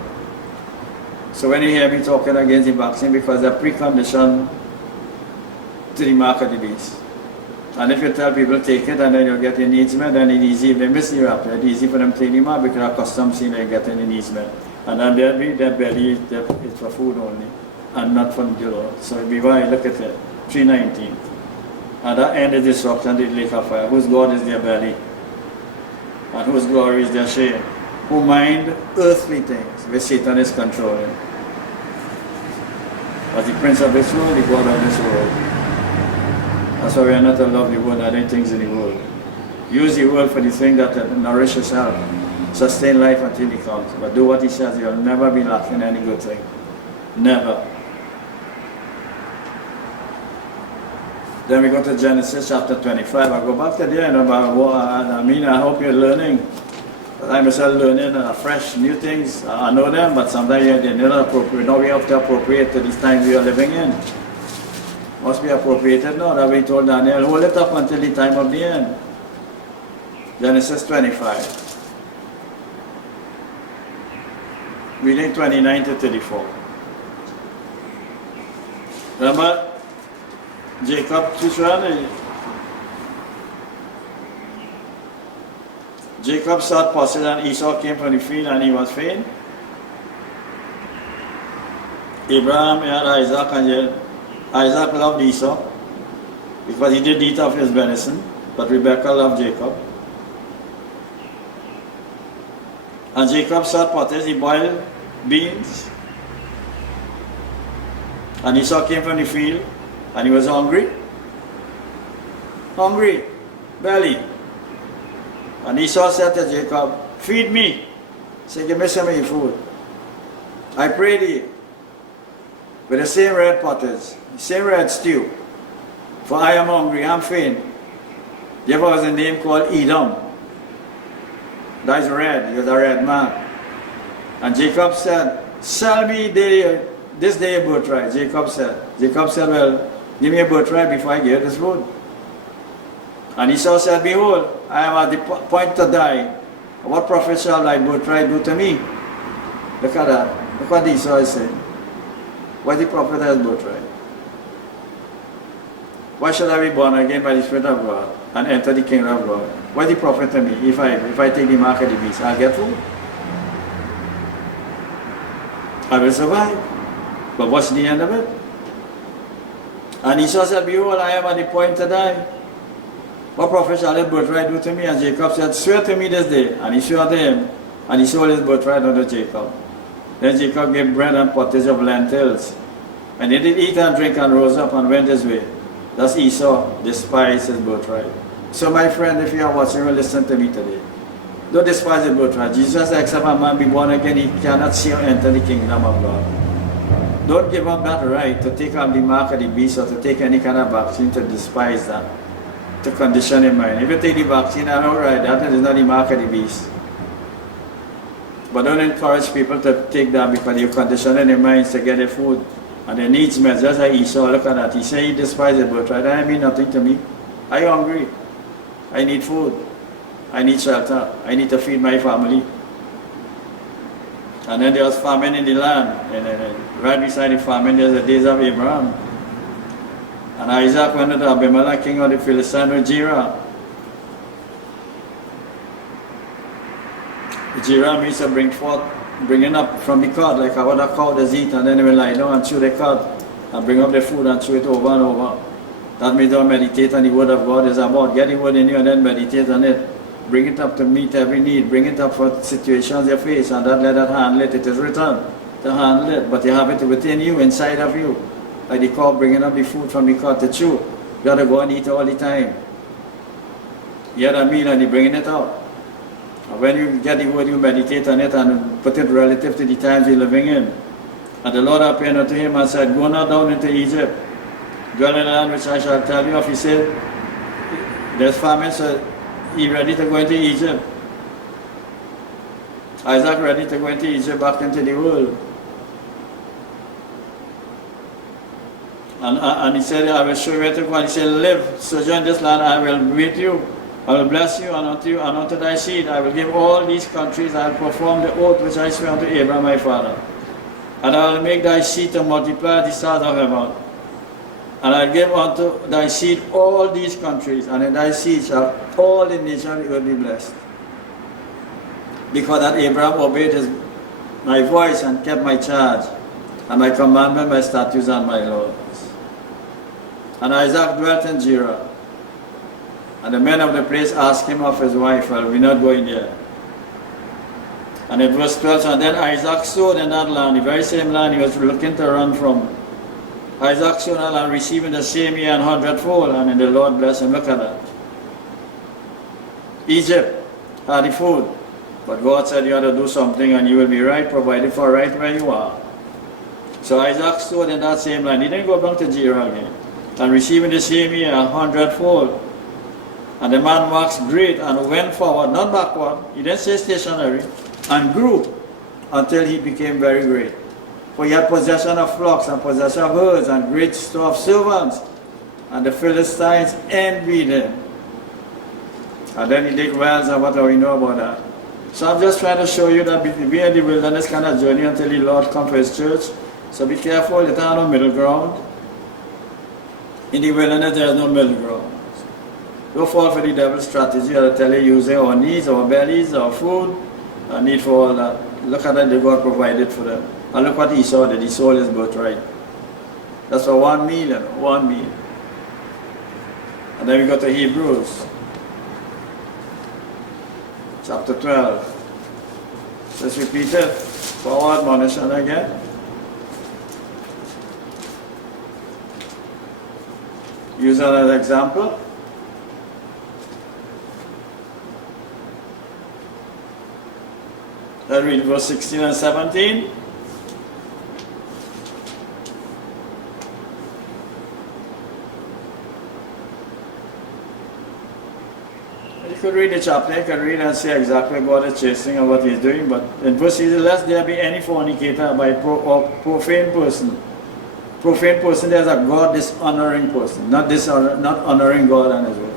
So when you hear me talking against the vaccine, because they're preconditioned to the mark of the beast. And if you tell people take it and then you'll get your needs met, then it's easy. If they miss you up, it's easy for them to take the mark because they're accustomed to getting the needs met. And then their belly is for food only and not for the Lord. So it'll be why, look at it, 3:19. At that end is destruction, the lake of fire, whose God is their belly and whose glory is their shame, who mind earthly things which Satan is controlling. As the prince of this world, the God of this world. That's why we are not to love the world and any things in the world. Use the world for the thing that nourishes health, sustain life until he comes. But do what he says, you'll never be lacking any good thing. Never. Then we go to Genesis chapter 25. I go back to there and I hope you're learning. But I myself learning fresh new things. I know them, but sometimes they're not appropriate. Now we have to appropriate to these times we are living in. Must be appropriated now. That we told Daniel, hold it up until the time of the end. Genesis 25. Reading 29 to 34. Remember Jacob, Jacob saw Possum and Esau came from the field and he was faint. Abraham had Isaac and Isaac loved Esau because he did eat of his venison, but Rebekah loved Jacob. And Jacob sat potters, he boiled beans. And Esau came from the field and he was hungry. Hungry, belly. And Esau said to Jacob, feed me. Say, give me some of your food. I pray thee, with the same red pottage, the same red stew. For I am hungry, I am faint. There was a name called Edom. That is red, he was a red man. And Jacob said, sell me this day a birthright. Jacob said, well, give me a birthright before I give this food. And Esau said, behold, I am at the point to die. What profit shall thy birthright do to me? Look at that. Look what Esau is saying. What the prophet has birthright? Why should I be born again by the Spirit of God and enter the kingdom of God? What the prophet to me? If I take the mark of the beast, I'll get food. I will survive. But what's the end of it? And Esau said, behold, I am at the point to die. What profit shall his birthright do to me? And Jacob said, swear to me this day. And he swore to him, and he sold his birthright unto Jacob. Then Jacob gave bread and pottage of lentils And he did eat and drink and rose up and went his way. Thus Esau despised his birthright. So my friend, if you are watching or listen to me today, don't despise his birthright. Jesus, except a man be born again, he cannot see or enter the kingdom of God. Don't give up that right to take up the mark of the beast or to take any kind of vaccine to despise that, to condition your mind. If you take the vaccine, all right, that is not the mark of the beast. But don't encourage people to take that because you're conditioning their minds to get their food and their needs met. Just like Esau, look at that. He said he despised his birthright. That mean nothing to me. I'm hungry. I need food. I need shelter. I need to feed my family. And then there was famine in the land. And right beside the famine, there's the days of Abraham. And Isaac went to Abimelech, king of the Philistines, with Gerar. Gerar means to bringing up from the cart, like how the cow does eat, and then they will lie down and chew the cart, and bring up the food and chew it over and over. That means don't meditate on the word of God. It's about getting word in you and then meditate on it. Bring it up to meet every need. Bring it up for situations you face, and that let that handle it. It is written to handle it, but you have it within you, inside of you. Like the cow bringing up the food from the cart to chew. You got to go and eat all the time. You had a meal and you're bringing it out. And when you get the word, you meditate on it and put it relative to the times you're living in. And the Lord appeared unto him and said, go not down into Egypt. Dwell in the land which I shall tell you of. He said, there's famine, so he ready to go into Egypt. Isaac ready to go into Egypt, back into the world. And he said, I will show you where to go. And he said, live, sojourn this land, I will be with you. I will bless you, and unto thy seed I will give all these countries. I will perform the oath which I swear unto Abraham my father. And I will make thy seed to multiply the stars of heaven. And I will give unto thy seed all these countries, and in thy seed shall all the nations of the earth be blessed. Because that Abraham obeyed my voice and kept my charge, and my commandment, my statutes, and my laws. And Isaac dwelt in Gerar. And the men of the place asked him of his wife, well, we're not going there. And in verse 12, and then Isaac sowed in that land, the very same land he was looking to run from. Isaac sowed in that land, receiving the same year 100-fold, and then the Lord blessed him. Look at that. Egypt had the food, but God said you had to do something and you will be right, provided for right where you are. So Isaac sowed in that same land. He didn't go back to Gerar again. And receiving the same year 100-fold. And the man waxed great and went forward, not backward. He didn't stay stationary, and grew until he became very great. For he had possession of flocks and possession of herds and great store of servants. And the Philistines envied him. And then he did wells, and what do we know about that? So I'm just trying to show you that we are in the wilderness kind of journey until the Lord comes for his church. So be careful, there's no middle ground. In the wilderness, there's no middle ground. Don't fall for the devil's strategy or tell you using our needs, our bellies, our food, our need for all that. Look at that, the God provided for them. And look what Esau did. He sold his birthright. That's for 1 meal, 1 meal. And then we go to Hebrews, chapter 12. Let's repeat it. Forward, admonition again. Use that as an example. Let's read verse 16 and 17. You could read the chapter, you can read and see exactly what God is chasing and what he's doing, but in verse 16, lest there be any fornicator or profane person. Profane person, there's a God dishonoring person, not honoring God and his word.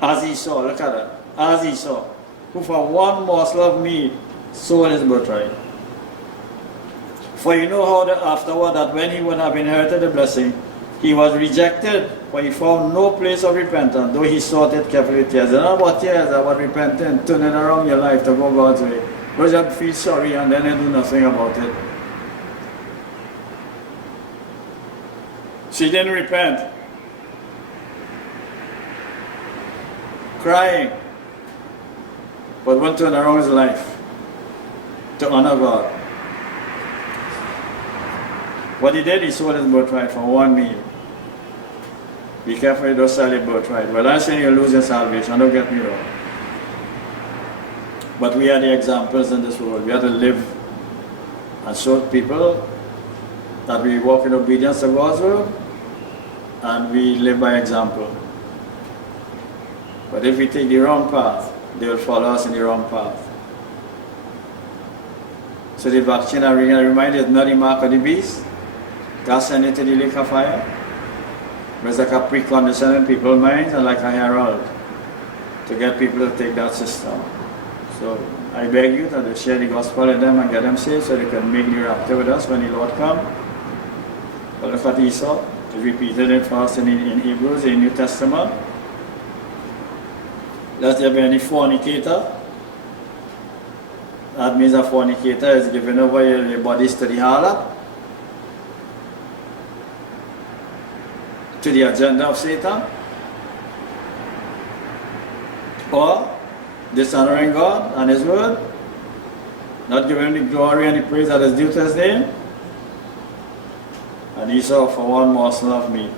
As Esau, look at that. As Esau, who for one morsel of meat sold his birthright. For you know how that afterward, that when he would have inherited the blessing, he was rejected, for he found no place of repentance, though he sought it carefully with tears. And not about tears, about repenting, turning around your life to go God's way. But you feel sorry and then you do nothing about it. She didn't repent. Crying. But went to turn around his life to honor God. What he did, he sold his birthright for one meal. Be careful you don't sell your birthright. Well, I'm saying you'll lose your salvation, don't get me wrong. But we are the examples in this world. We have to live and show people that we walk in obedience to God's word and we live by example. But if we take the wrong path, they will follow us in the wrong path. So the vaccine, I remind you, is not the mark of the beast. God sent it to the lake of fire. It's like a precondition in people's minds and like a herald to get people to take that system. So I beg you to share the gospel with them and get them saved so they can make new rapture with us when the Lord comes. But look at Esau. He repeated it for us in Hebrews, in the New Testament. Lest there be any fornicator. That means a fornicator is giving over your bodies to the harlot, to the agenda of Satan, or dishonoring God and His word, not giving Him the glory and the praise that is due to His name, and Esau, for one morsel of meat,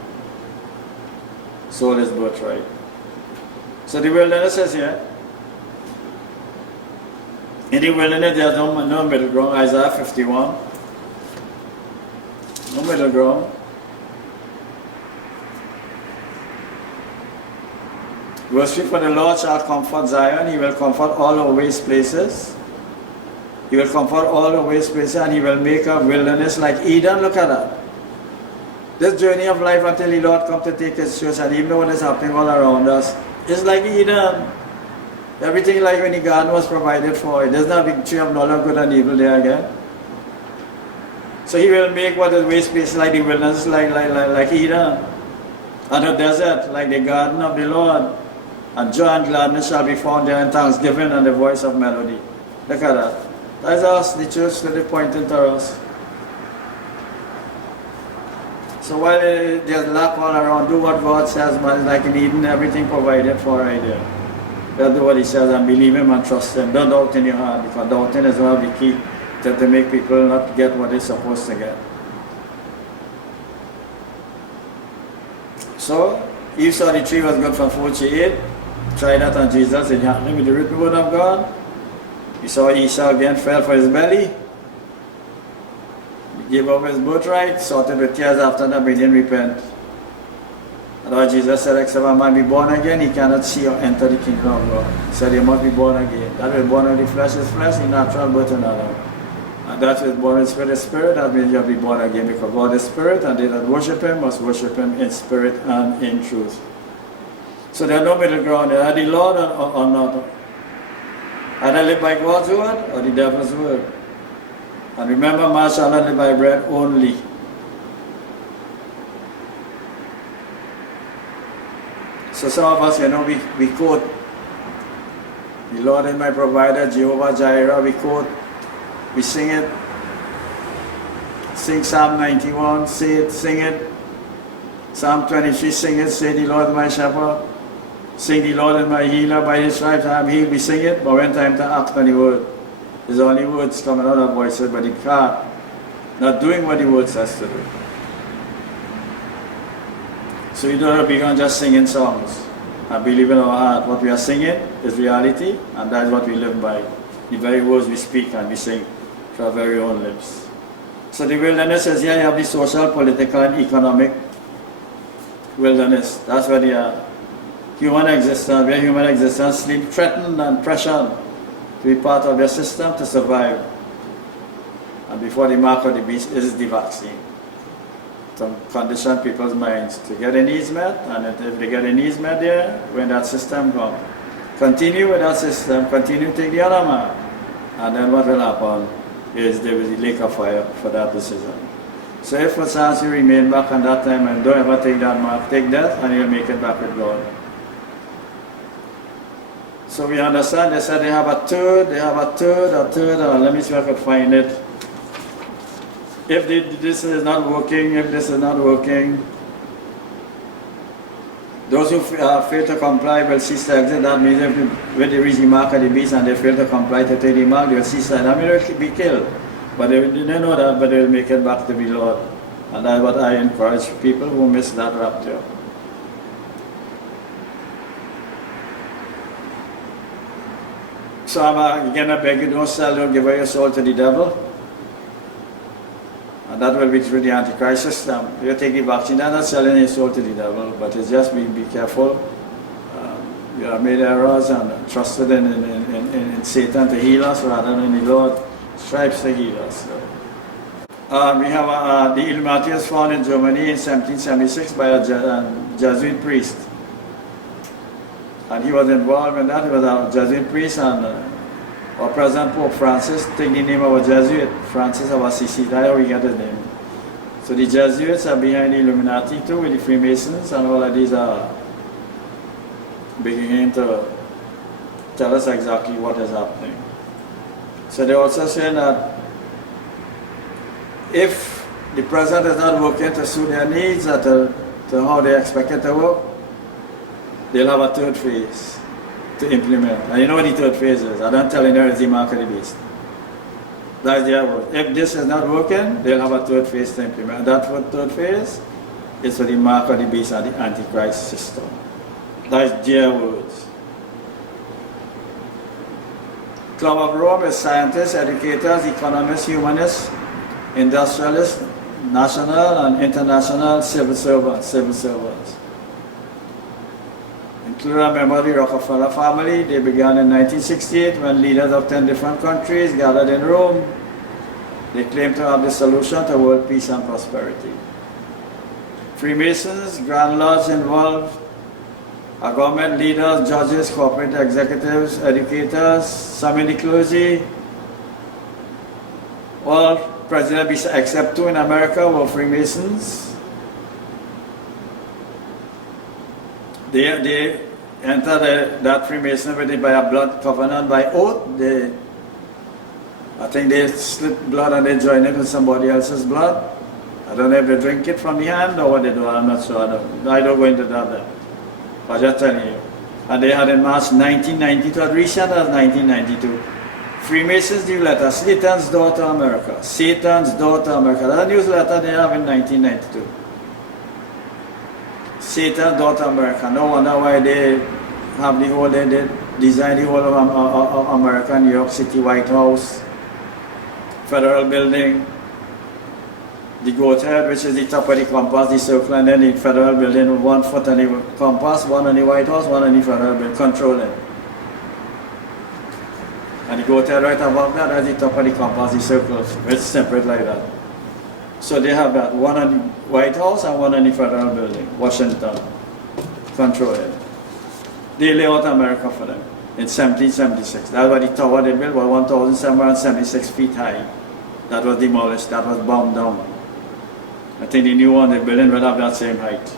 sold his birthright. So the wilderness is here. In the wilderness, there's no middle ground. Isaiah 51. No middle ground. Verse 3, for the Lord shall comfort Zion, He will comfort all our waste places. He will comfort all our waste places and He will make a wilderness like Eden. Look at that. This journey of life until the Lord comes to take His church, and even what is happening all around us, is like Eden. Everything like when the garden was provided for. There's not a big tree of knowledge of good and evil there again. So He will make what is waste place like the wilderness, like Eden. And the desert, like the garden of the Lord. And joy and gladness shall be found there, and thanksgiving and the voice of melody. Look at that. That's us, the church, that is pointing to us. So while there's lack all around, do what God says, man. Like in Eden, everything provided for right there. Just do what He says and believe Him and trust Him. Don't doubt in your heart, because doubting is one of the key to make people not get what they're supposed to get. So, Eve saw the tree was good for food, she ate. Tried that on Jesus in harmony with the written word of God. He saw Esau again, fell for his belly. He gave up his birthright, sorted with tears after that, but he didn't repent. And Lord Jesus said, except a man be born again, he cannot see or enter the kingdom of God. He said, he must be born again. That was born of the flesh is flesh, the natural birth is another. And that is born in spirit is spirit, that means you have to be born again, because God is spirit, and they that worship Him must worship Him in spirit and in truth. So there are no middle ground. Are the Lord or not? Either live by God's word or the devil's word. And remember, man shall not live by bread only. So some of us, we quote, the Lord is my provider, Jehovah Jireh, we quote, we sing it. Sing Psalm 91, say it, sing it. Psalm 23, sing it, say the Lord is my shepherd. Sing the Lord is my healer, by His stripes I am healed. We sing it, but when time to act on the word, there's only words coming out of voices, but the heart not doing what the word says to do. So you don't have to be just singing songs. I believe in our heart what we are singing is reality, and that is what we live by. The very words we speak and we sing to our very own lips. So the wilderness is here. You have the social, political, and economic wilderness. That's where they are. Human existence, where human existence sleep threatened and pressured to be part of their system to survive. And before the mark of the beast is the vaccine. To condition people's minds to get their needs met, and if they get their needs met there, when that system comes, continue with that system, continue to take the other mark, and then what will happen is there will be the lake of fire for that decision. So if for chance you remain back on that time and don't ever take that mark, take that and you'll make it back with God. So we understand, they said they have a third, let me see if I can find it. If this is not working, those who fail to comply will cease to exist. That means if when they reach the mark of the beast and they fail to comply to take the mark, they will cease to exist. I mean, they will be killed. But they don't know that, but they will make it back to the Lord. And that's what I encourage people who miss that rapture. So I'm again, I beg you, don't give away your soul to the devil. And that will be through the Antichrist system. If you take the vaccine, they're not selling your soul to the devil, but it's just be careful. You have made errors and trusted in Satan to heal us rather than the Lord stripes to heal us. So, we have the Illuminati was found in Germany in 1776 by a Jesuit priest. And he was involved in that. He was a Jesuit priest, and our President Pope Francis take the name of a Jesuit, Francis of Assisi. That's how we get his name. So the Jesuits are behind the Illuminati too, with the Freemasons, and all of these are beginning to tell us exactly what is happening. So they also say that if the president is not working to suit their needs or to how they expect it to work, they'll have a third phase to implement. And you know what the third phase is? I don't tell you there is the mark of the beast. That's their word. If this is not working, they'll have a third phase to implement. That third phase is for the mark of the beast and the Antichrist system. That's their words. Club of Rome is scientists, educators, economists, humanists, industrialists, national and international civil servants. Including a member of the Rockefeller family. They began in 1968 when leaders of 10 different countries gathered in Rome. They claimed to have the solution to world peace and prosperity. Freemasons, Grand Lodge involved, our government leaders, judges, corporate executives, educators, some in the clergy, all presidents except two in America were Freemasons. They entered that Freemasonry by a blood covenant by oath. I think they slip blood and they join it with somebody else's blood. I don't know if they drink it from the hand or what they do, I'm not sure. I don't go into that. I'm just telling you. And they had in March 1992, as recent as 1992. Freemasons newsletter, Satan's Door to America. Satan's Door to America. That's a newsletter they have in 1992. Satan's Door to America. No wonder why they have the whole, they design the whole of America, New York City, White House, Federal Building, the goat head, which is the top of the compass, the circle, and then the Federal Building with 1 foot on the compass, one on the White House, one on the Federal Building, controlling. And the goat head right above that, that's the top of the compass, the circles, which is separate like that. So they have that, one on the White House and one on the Federal Building, Washington, controlling. They lay out America for them in 1776. That's why the tower they built was 1,776 feet high. That was demolished, that was bombed down. I think the new one they're building will have that same height,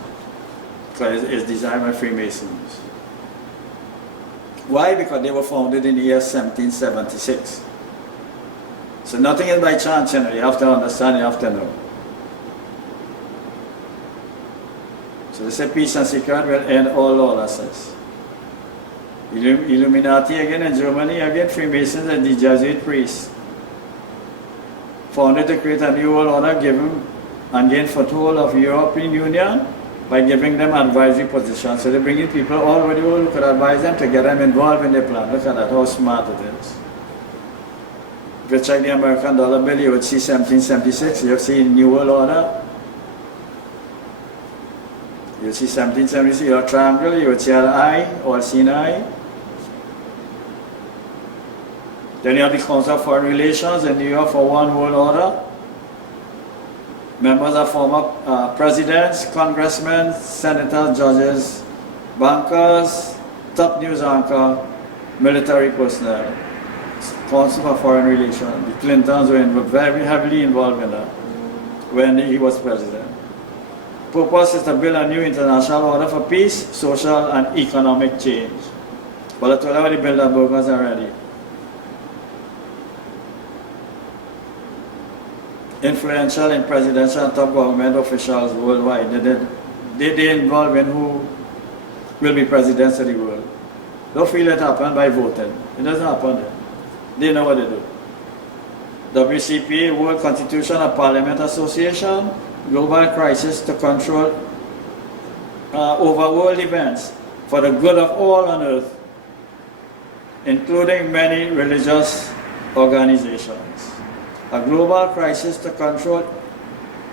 because it's designed by Freemasons. Why? Because they were founded in the year 1776. So nothing is by chance, you have to understand, you have to know. So they say peace and security will end all lawlessness. Illuminati again in Germany, again Freemasons and the Jesuit priests founded to create a new world order, give them and gain foothold of European Union by giving them advisory positions. So they bring in people all over the world who could advise them to get them involved in their plan. Look at that, how smart it is. If you check the American dollar bill, you would see 1776, you would see New World Order. You would see 1776, you have triangle, you would see an eye, or see an eye. Then you have the Council of Foreign Relations in New York for One World Order. Members are former presidents, congressmen, senators, judges, bankers, top news anchor, military personnel. Council for Foreign Relations. The Clintons were very heavily involved in that when he was president. Purpose is to build a new international order for peace, social and economic change. But I told you already built the burgers already. Influential and presidential and top government officials worldwide. They involved in who will be presidents of the world. Don't feel it happen by voting. It doesn't happen. They know what they do. WCPA, World Constitution and Parliament Association, global crisis to control over world events for the good of all on earth, including many religious organizations. A global crisis to control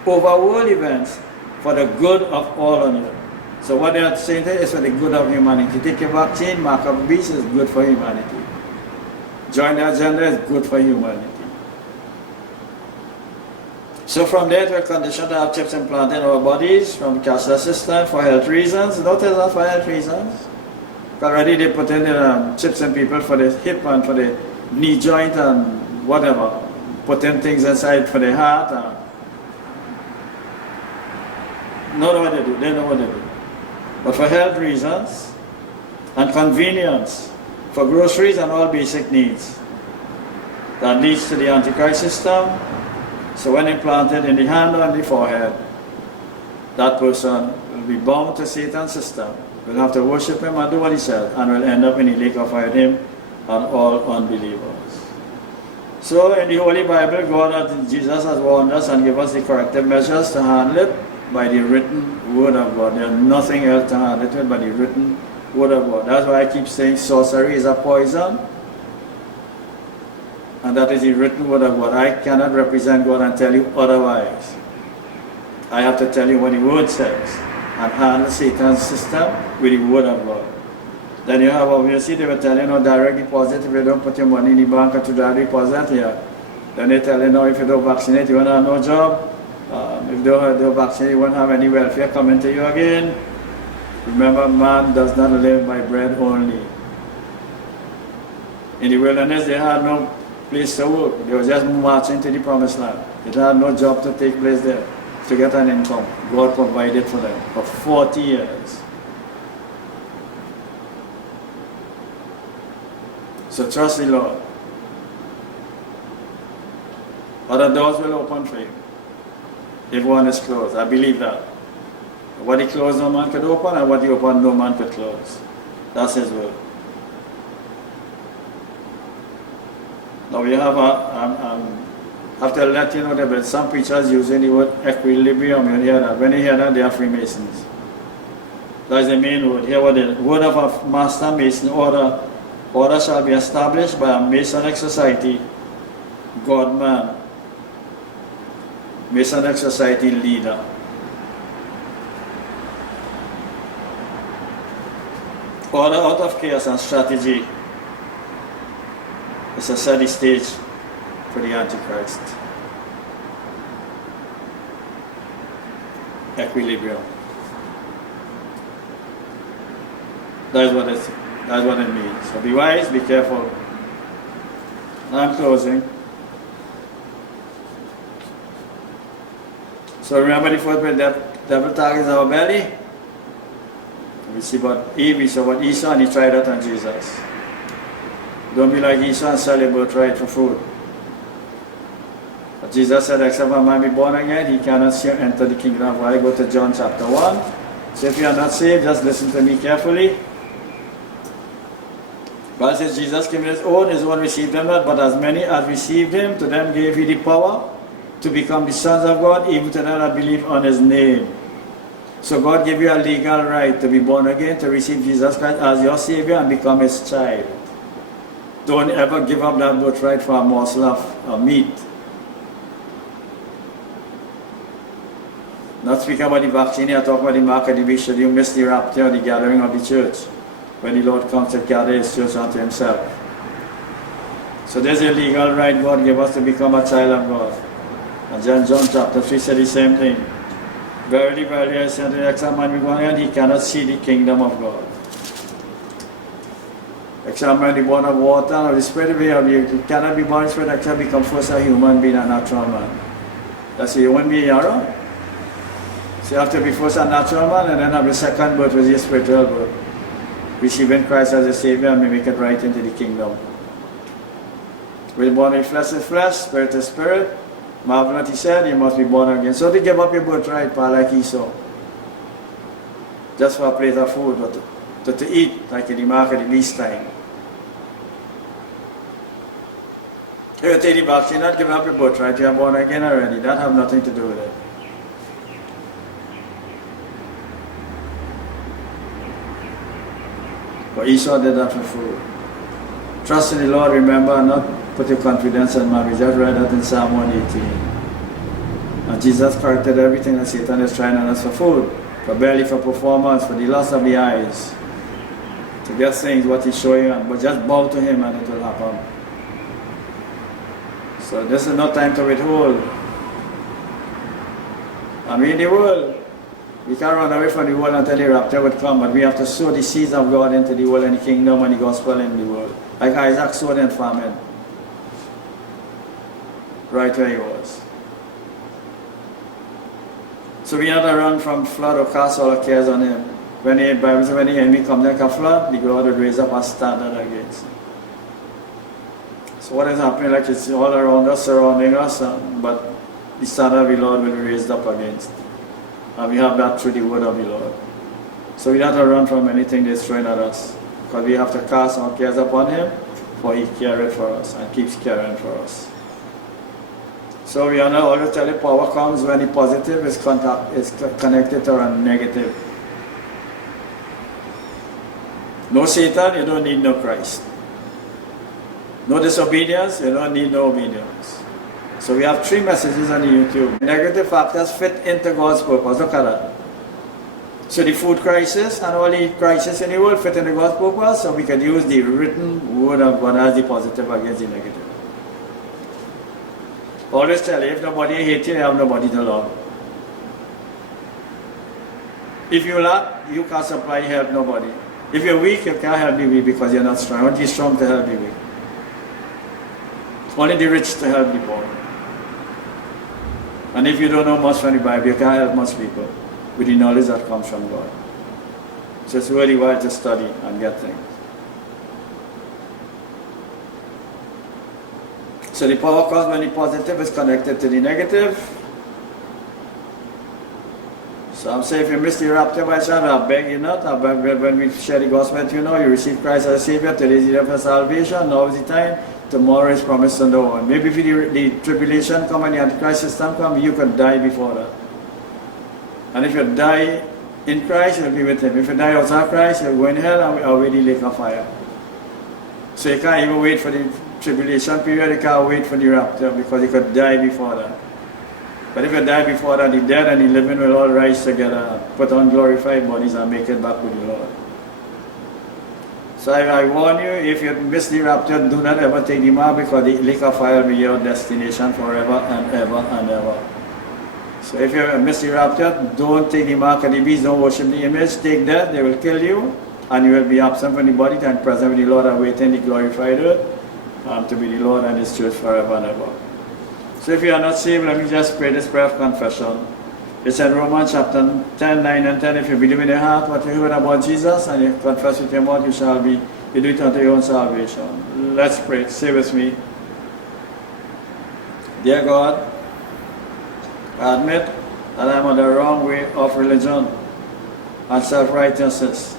over world events for the good of all on earth. So what they are saying there is for the good of humanity. Take a vaccine, mark up a beast is good for humanity. Join the agenda is good for humanity. So from there we're conditioned to have chips implanted in our bodies from the cashless system for health reasons. Notice that for health reasons. Already they put in chips in people for the hip and for the knee joint and whatever. Put in things inside for the heart. Know what they do, they know what they do. But for health reasons and convenience, for groceries and all basic needs, that leads to the Antichrist system. So when implanted in the hand or on the forehead, that person will be bound to Satan's system, will have to worship him and do what he said, and will end up in the lake of fire, him and all unbelievers. So in the Holy Bible, God and Jesus has warned us and given us the corrective measures to handle it by the written word of God. There's nothing else to handle it with but the written word of God. That's why I keep saying sorcery is a poison. And that is the written word of God. I cannot represent God and tell you otherwise. I have to tell you what the word says and handle Satan's system with the word of God. Then you have, obviously, they will tell you, no direct deposit if you don't put your money in the bank or to direct deposit here. Then they tell you, no, if you don't vaccinate, you won't have no job. If you don't vaccinate, you won't have any welfare coming to you again. Remember, man does not live by bread only. In the wilderness, they had no place to work. They were just marching to the promised land. They had no job to take place there to get an income. God provided for them for 40 years. So trust the Lord. Other doors will open for you if one is closed. I believe that. What he closed, no man could open, and what he opened, no man could close. That's his word. Now we have have to let you know that some preachers using the word equilibrium. You hear that. When you hear that, they are Freemasons. That is the main word. Here what the word of a master mason order. Order shall be established by a Masonic society, God man, Masonic society leader. Order out of chaos and strategy is a steady stage for the Antichrist. Equilibrium. That's what it means. So be wise, be careful. I'm closing. So remember the fourth way, devil targets our belly. We see about Eve, we saw about Esau, and he tried that on Jesus. Don't be like Esau and sell your birthright for food. But Jesus said, except a man be born again, he cannot enter the kingdom of God. Go to John chapter 1. So if you are not saved, just listen to me carefully. God says Jesus came his own received him not, but as many as received him, to them gave he the power to become the sons of God, even to them that believe on his name. So God gave you a legal right to be born again, to receive Jesus Christ as your Savior and become his child. Don't ever give up that birthright for a morsel of meat. Not speak about the vaccine, I talk about the mark of the beast. Should you miss the rapture or the gathering of the church, when the Lord comes to gather his church unto himself. So there's a legal right God gave us to become a child of God. And John chapter 3 said the same thing. Verily, verily, I say unto you, except man be born again, he cannot see the kingdom of God. Except man be born of water and of the Spirit, you cannot be born of the Spirit except become first a human being, a natural man. That's a human being, you're so you have to be first a natural man and then have a second birth, which is a spiritual birth. Receiving Christ as a Savior and we make it right into the kingdom. We're born with flesh is flesh, spirit is spirit. Marvel what he said, you must be born again. So to give up your birthright, like Esau. Just for a plate of food, but to eat, like in the market at this time. If you take the vaccine, not give up your birthright, you are born again already. That have nothing to do with it. But Esau did that for food. Trust in the Lord, remember, and not put your confidence in man. We just read that in Psalm 118. And Jesus corrected everything that Satan is trying on us for food, for belly, for performance, for the lust of the eyes, to get things, what he's showing you, but just bow to him and it will happen. So this is not time to withhold. And we in the world, we can't run away from the world until the rapture would come, but we have to sow the seeds of God into the world and the kingdom and the gospel in the world. Like Isaac sowed in famine, right where he was. So we have to run from flood or cast all our cares on him. When the Bible says when the enemy comes like a flood, the Lord will raise up a standard against him. So what is happening? Like it's all around us, surrounding us, but the standard of the Lord will be raised up against. And we have that through the word of the Lord. So we don't have to run from anything that's throwing at us, because we have to cast our cares upon him, for he careth for us and keeps caring for us. So we are not always telling power comes when the positive is connected to a negative. No Satan, you don't need no Christ. No disobedience, you don't need no obedience. So we have 3 messages on the YouTube. Negative factors fit into God's purpose. Look at that. So the food crisis and all the crises in the world fit into God's purpose, so we can use the written word of God as the positive against the negative. Always tell you, if nobody hates you, you have nobody to love. If you lack, you can't supply help nobody. If you're weak, you can't help the weak because you're not strong. Only the strong to help the weak. Only the rich to help the poor. And if you don't know much from the Bible, you can't help much people with the knowledge that comes from God. So it's really worth to study and get things. So the power comes when the positive is connected to the negative. So I'm saying if you miss the rapture by chance, I beg you not. I beg when we share the gospel with you now, you receive Christ as a Savior, today is the day for salvation, now is the time, tomorrow is promised to no one. Maybe if the tribulation come and the Antichrist system come, you could die before that. And if you die in Christ, you'll be with him. If you die outside Christ, you'll go in hell and already lake of fire. So you can't even wait for the tribulation period, you can't wait for the rapture because you could die before that. But if you die before that, the dead and the living will all rise together, put on glorified bodies and make it back with the Lord. So I warn you, if you miss the rapture, do not ever take the mark because the lake of fire will be your destination forever and ever and ever. So if you miss the rapture, don't take the mark of the beast, don't worship the image, take that, they will kill you, and you will be absent from the body and present with the Lord awaiting the glorified earth, to be the Lord and his church forever and ever. So if you are not saved, let me just pray this prayer of confession. It's in Romans chapter 10, 9 and 10. If you believe in your heart what you heard about Jesus and you confess with your mouth, you do it unto your own salvation. Let's pray. Say with me. Dear God, I admit that I'm on the wrong way of religion and self-righteousness,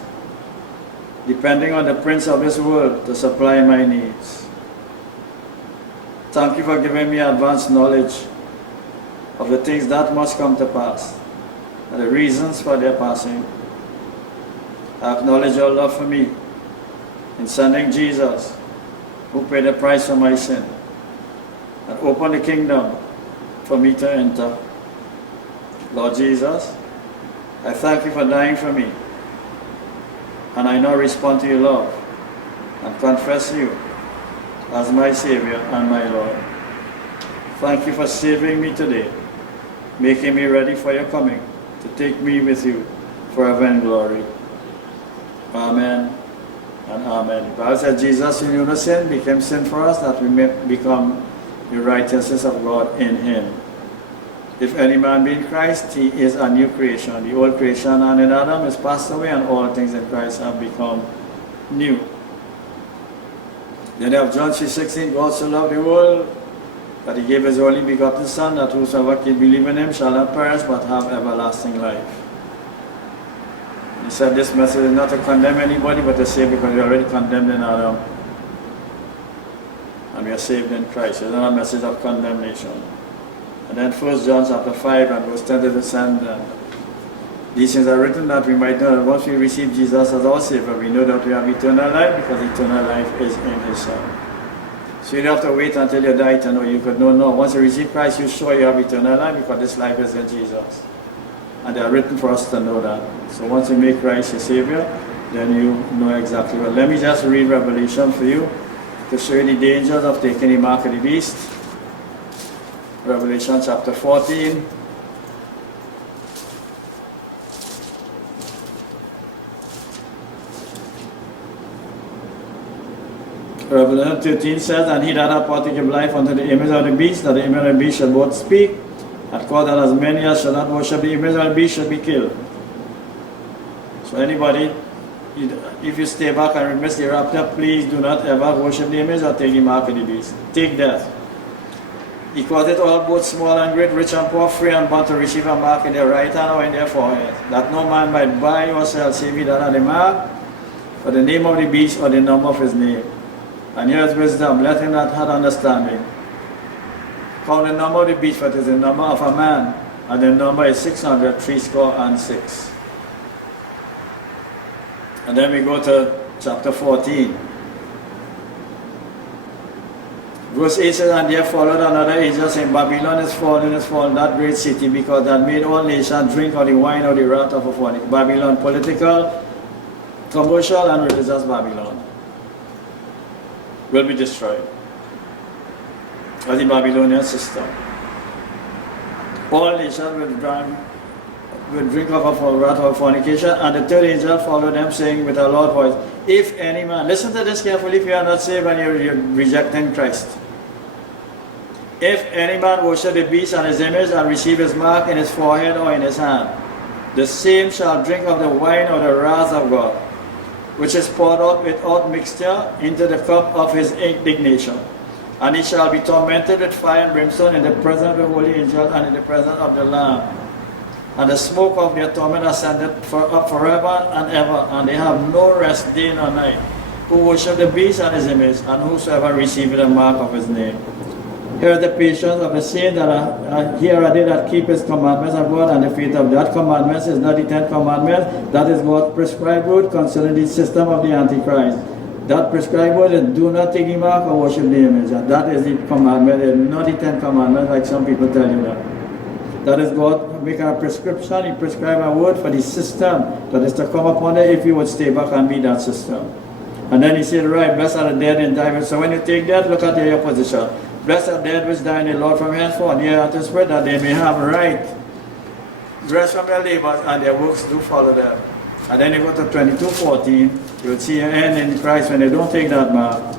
depending on the prince of this world to supply my needs. Thank you for giving me advanced knowledge of the things that must come to pass and the reasons for their passing. I acknowledge your love for me in sending Jesus, who paid the price for my sin and opened the kingdom for me to enter. Lord Jesus, I thank you for dying for me, and I now respond to your love and confess you as my Savior and my Lord. Thank you for saving me today, making me ready for your coming to take me with you forever in glory. Amen and amen. The Bible says Jesus in unison became sin for us that we may become the righteousness of God in him. If any man be in Christ, he is a new creation. The old creation and in Adam is passed away, and all things in Christ have become new. Then of John 3:16, God so loved the world that he gave his only begotten Son, that whosoever can believe in him shall not perish but have everlasting life. He said this message is not to condemn anybody but to save, because we are already condemned in Adam. And we are saved in Christ. It's not a message of condemnation. And then 1 John chapter 5 and verse 10 to 10, These things are written that we might know that once we receive Jesus as our Savior, we know that we have eternal life because eternal life is in His Son. So you don't have to wait until you die to know. You could know now. Once you receive Christ, you're sure you have eternal life because this life is in Jesus. And they are written for us to know that. So once you make Christ your Savior, then you know exactly what. Let me just read Revelation for you to show you the dangers of taking the mark of the beast. Revelation chapter 14. Revelation 13 says, and he that hath partaken of life unto the image of the beast, that the image of the beast shall both speak, and cause that as many as shall not worship the image of the beast shall be killed. So anybody, if you stay back and miss the rapture, please do not ever worship the image or take the mark of the beast. Take that. He caused it all, both small and great, rich and poor, free and bond, to receive a mark in their right hand or in their forehead, that no man might buy or sell save he that had the mark, or the name of the beast, or the number of his name. And here is wisdom, let him that had understanding count the number of the beast, for it is the number of a man, and the number is 666. And then we go to chapter 14. Verse 8 says, and there followed another angel saying, Babylon is fallen, that great city, because that made all nations drink of the wine of the wrath of a fornicator. Babylon, political, commercial, and religious Babylon will be destroyed as the Babylonian system. All nations will drink of a wrath of fornication, and the third angel followed them, saying with a loud voice, if any man, listen to this carefully if you are not saved and you're rejecting Christ. If any man worship the beast and his image and receive his mark in his forehead or in his hand, the same shall drink of the wine of the wrath of God, which is poured out without mixture into the cup of his indignation. And he shall be tormented with fire and brimstone in the presence of the holy angel and in the presence of the Lamb. And the smoke of their torment ascended up forever and ever, and they have no rest day nor night, who worship the beast and his image, and whosoever receiveth the mark of his name. Here is the patience of the saints that here are they that keep his commandments of God, and the faith of that commandments is not the 10 commandments. That is God's prescribed word concerning the system of the Antichrist. That prescribed word is do not take the mark or worship the image. And that is the commandment, it's not the 10 commandments like some people tell you that. That is God making a prescription, He prescribed a word for the system that is to come upon it if you would stay back and be that system. And then He said, right, blessed are the dead in time. So when you take that, look at your position. Blessed are the dead which die in the Lord from henceforth, and here unto spread that they may have right rest from their labors, and their works do follow them. And then you go to 22:14, you will see an end in Christ when they don't take that mark.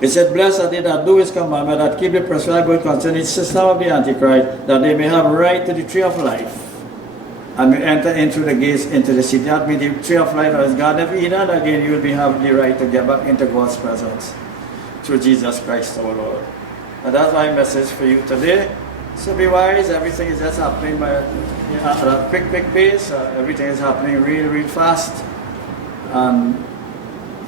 It said, blessed are they that do his commandment, that keep the prescribed word concerning the system of the Antichrist, that they may have right to the tree of life, and may enter in through the gates into the city. That means the tree of life as Garden of Eden, again you will be having the right to get back into God's presence through Jesus Christ our Lord. And that's my message for you today. So be wise, everything is just happening by at a quick pace. Everything is happening real fast. And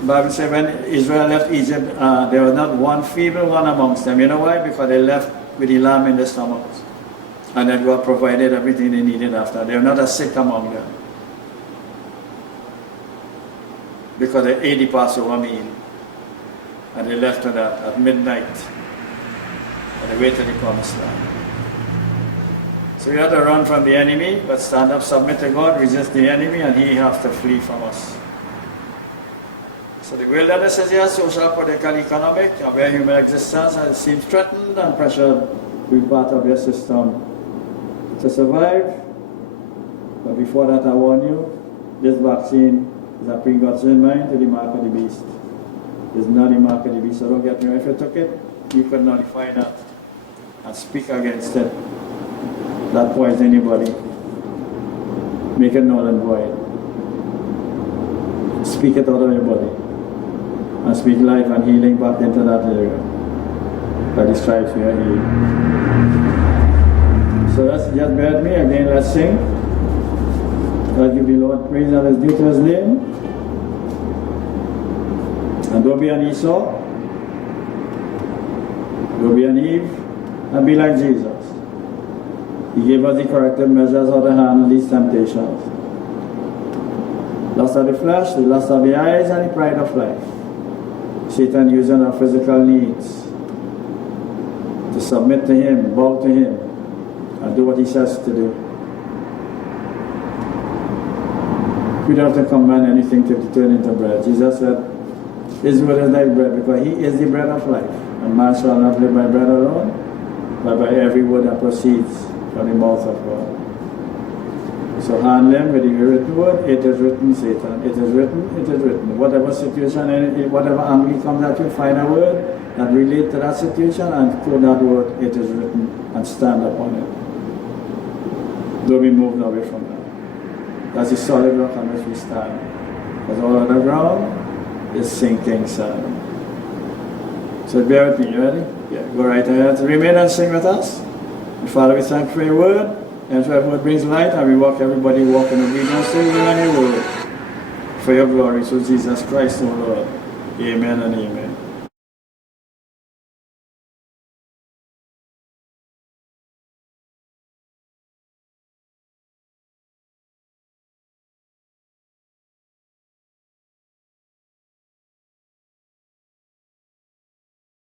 the Bible says when Israel left Egypt, there was not one feeble one amongst them. You know why? Because they left with the lamb in their stomachs. And then God provided everything they needed after. They were not a sick among them. Because they ate the Passover meal. And they left to that at midnight. And they went to the promised land. So we have to run from the enemy, but stand up, submit to God, resist the enemy, and he has to flee from us. So the wilderness is here, social, political, economic, where human existence seems threatened and pressured to be part of your system to survive. But before that, I warn you, this vaccine is a precaution mind to the mark of the beast. It's not the mark of the beast, so don't get me wrong. If you took it, you could nullify that and speak against it. That poison anybody. Make it null and void. Speak it out of your body. And speak life and healing back into that area. By the stripes we are healed. So let's just bear with me. Again, let's sing. Let's give the Lord praise that is due to his name. And don't be an Esau. Don't be an Eve. And be like Jesus. He gave us the corrective measures how to handle these temptations. Lust of the flesh, the lust of the eyes, and the pride of life. Satan using our physical needs to submit to him, bow to him, and do what he says to do. We don't have to command anything to turn into bread. Jesus said, his word is like bread, because he is the bread of life. And man shall not live by bread alone, but by every word that proceeds from the mouth of God. So handle him with the written word. It is written, Satan. It is written, it is written. Whatever situation, whatever angle comes at you, find a word that relates to that situation and quote that word, it is written, and stand upon it. Don't be moved away from that. That's the solid rock on which we stand. Because all on the ground is sinking sand. So bear with me, you ready? Yeah, go right ahead. Remain and sing with us. And Father, we thank you for your word. And for your word brings light, and we everybody walk in obedience to you and your word. For your glory, so Jesus Christ, O Lord. Amen and amen.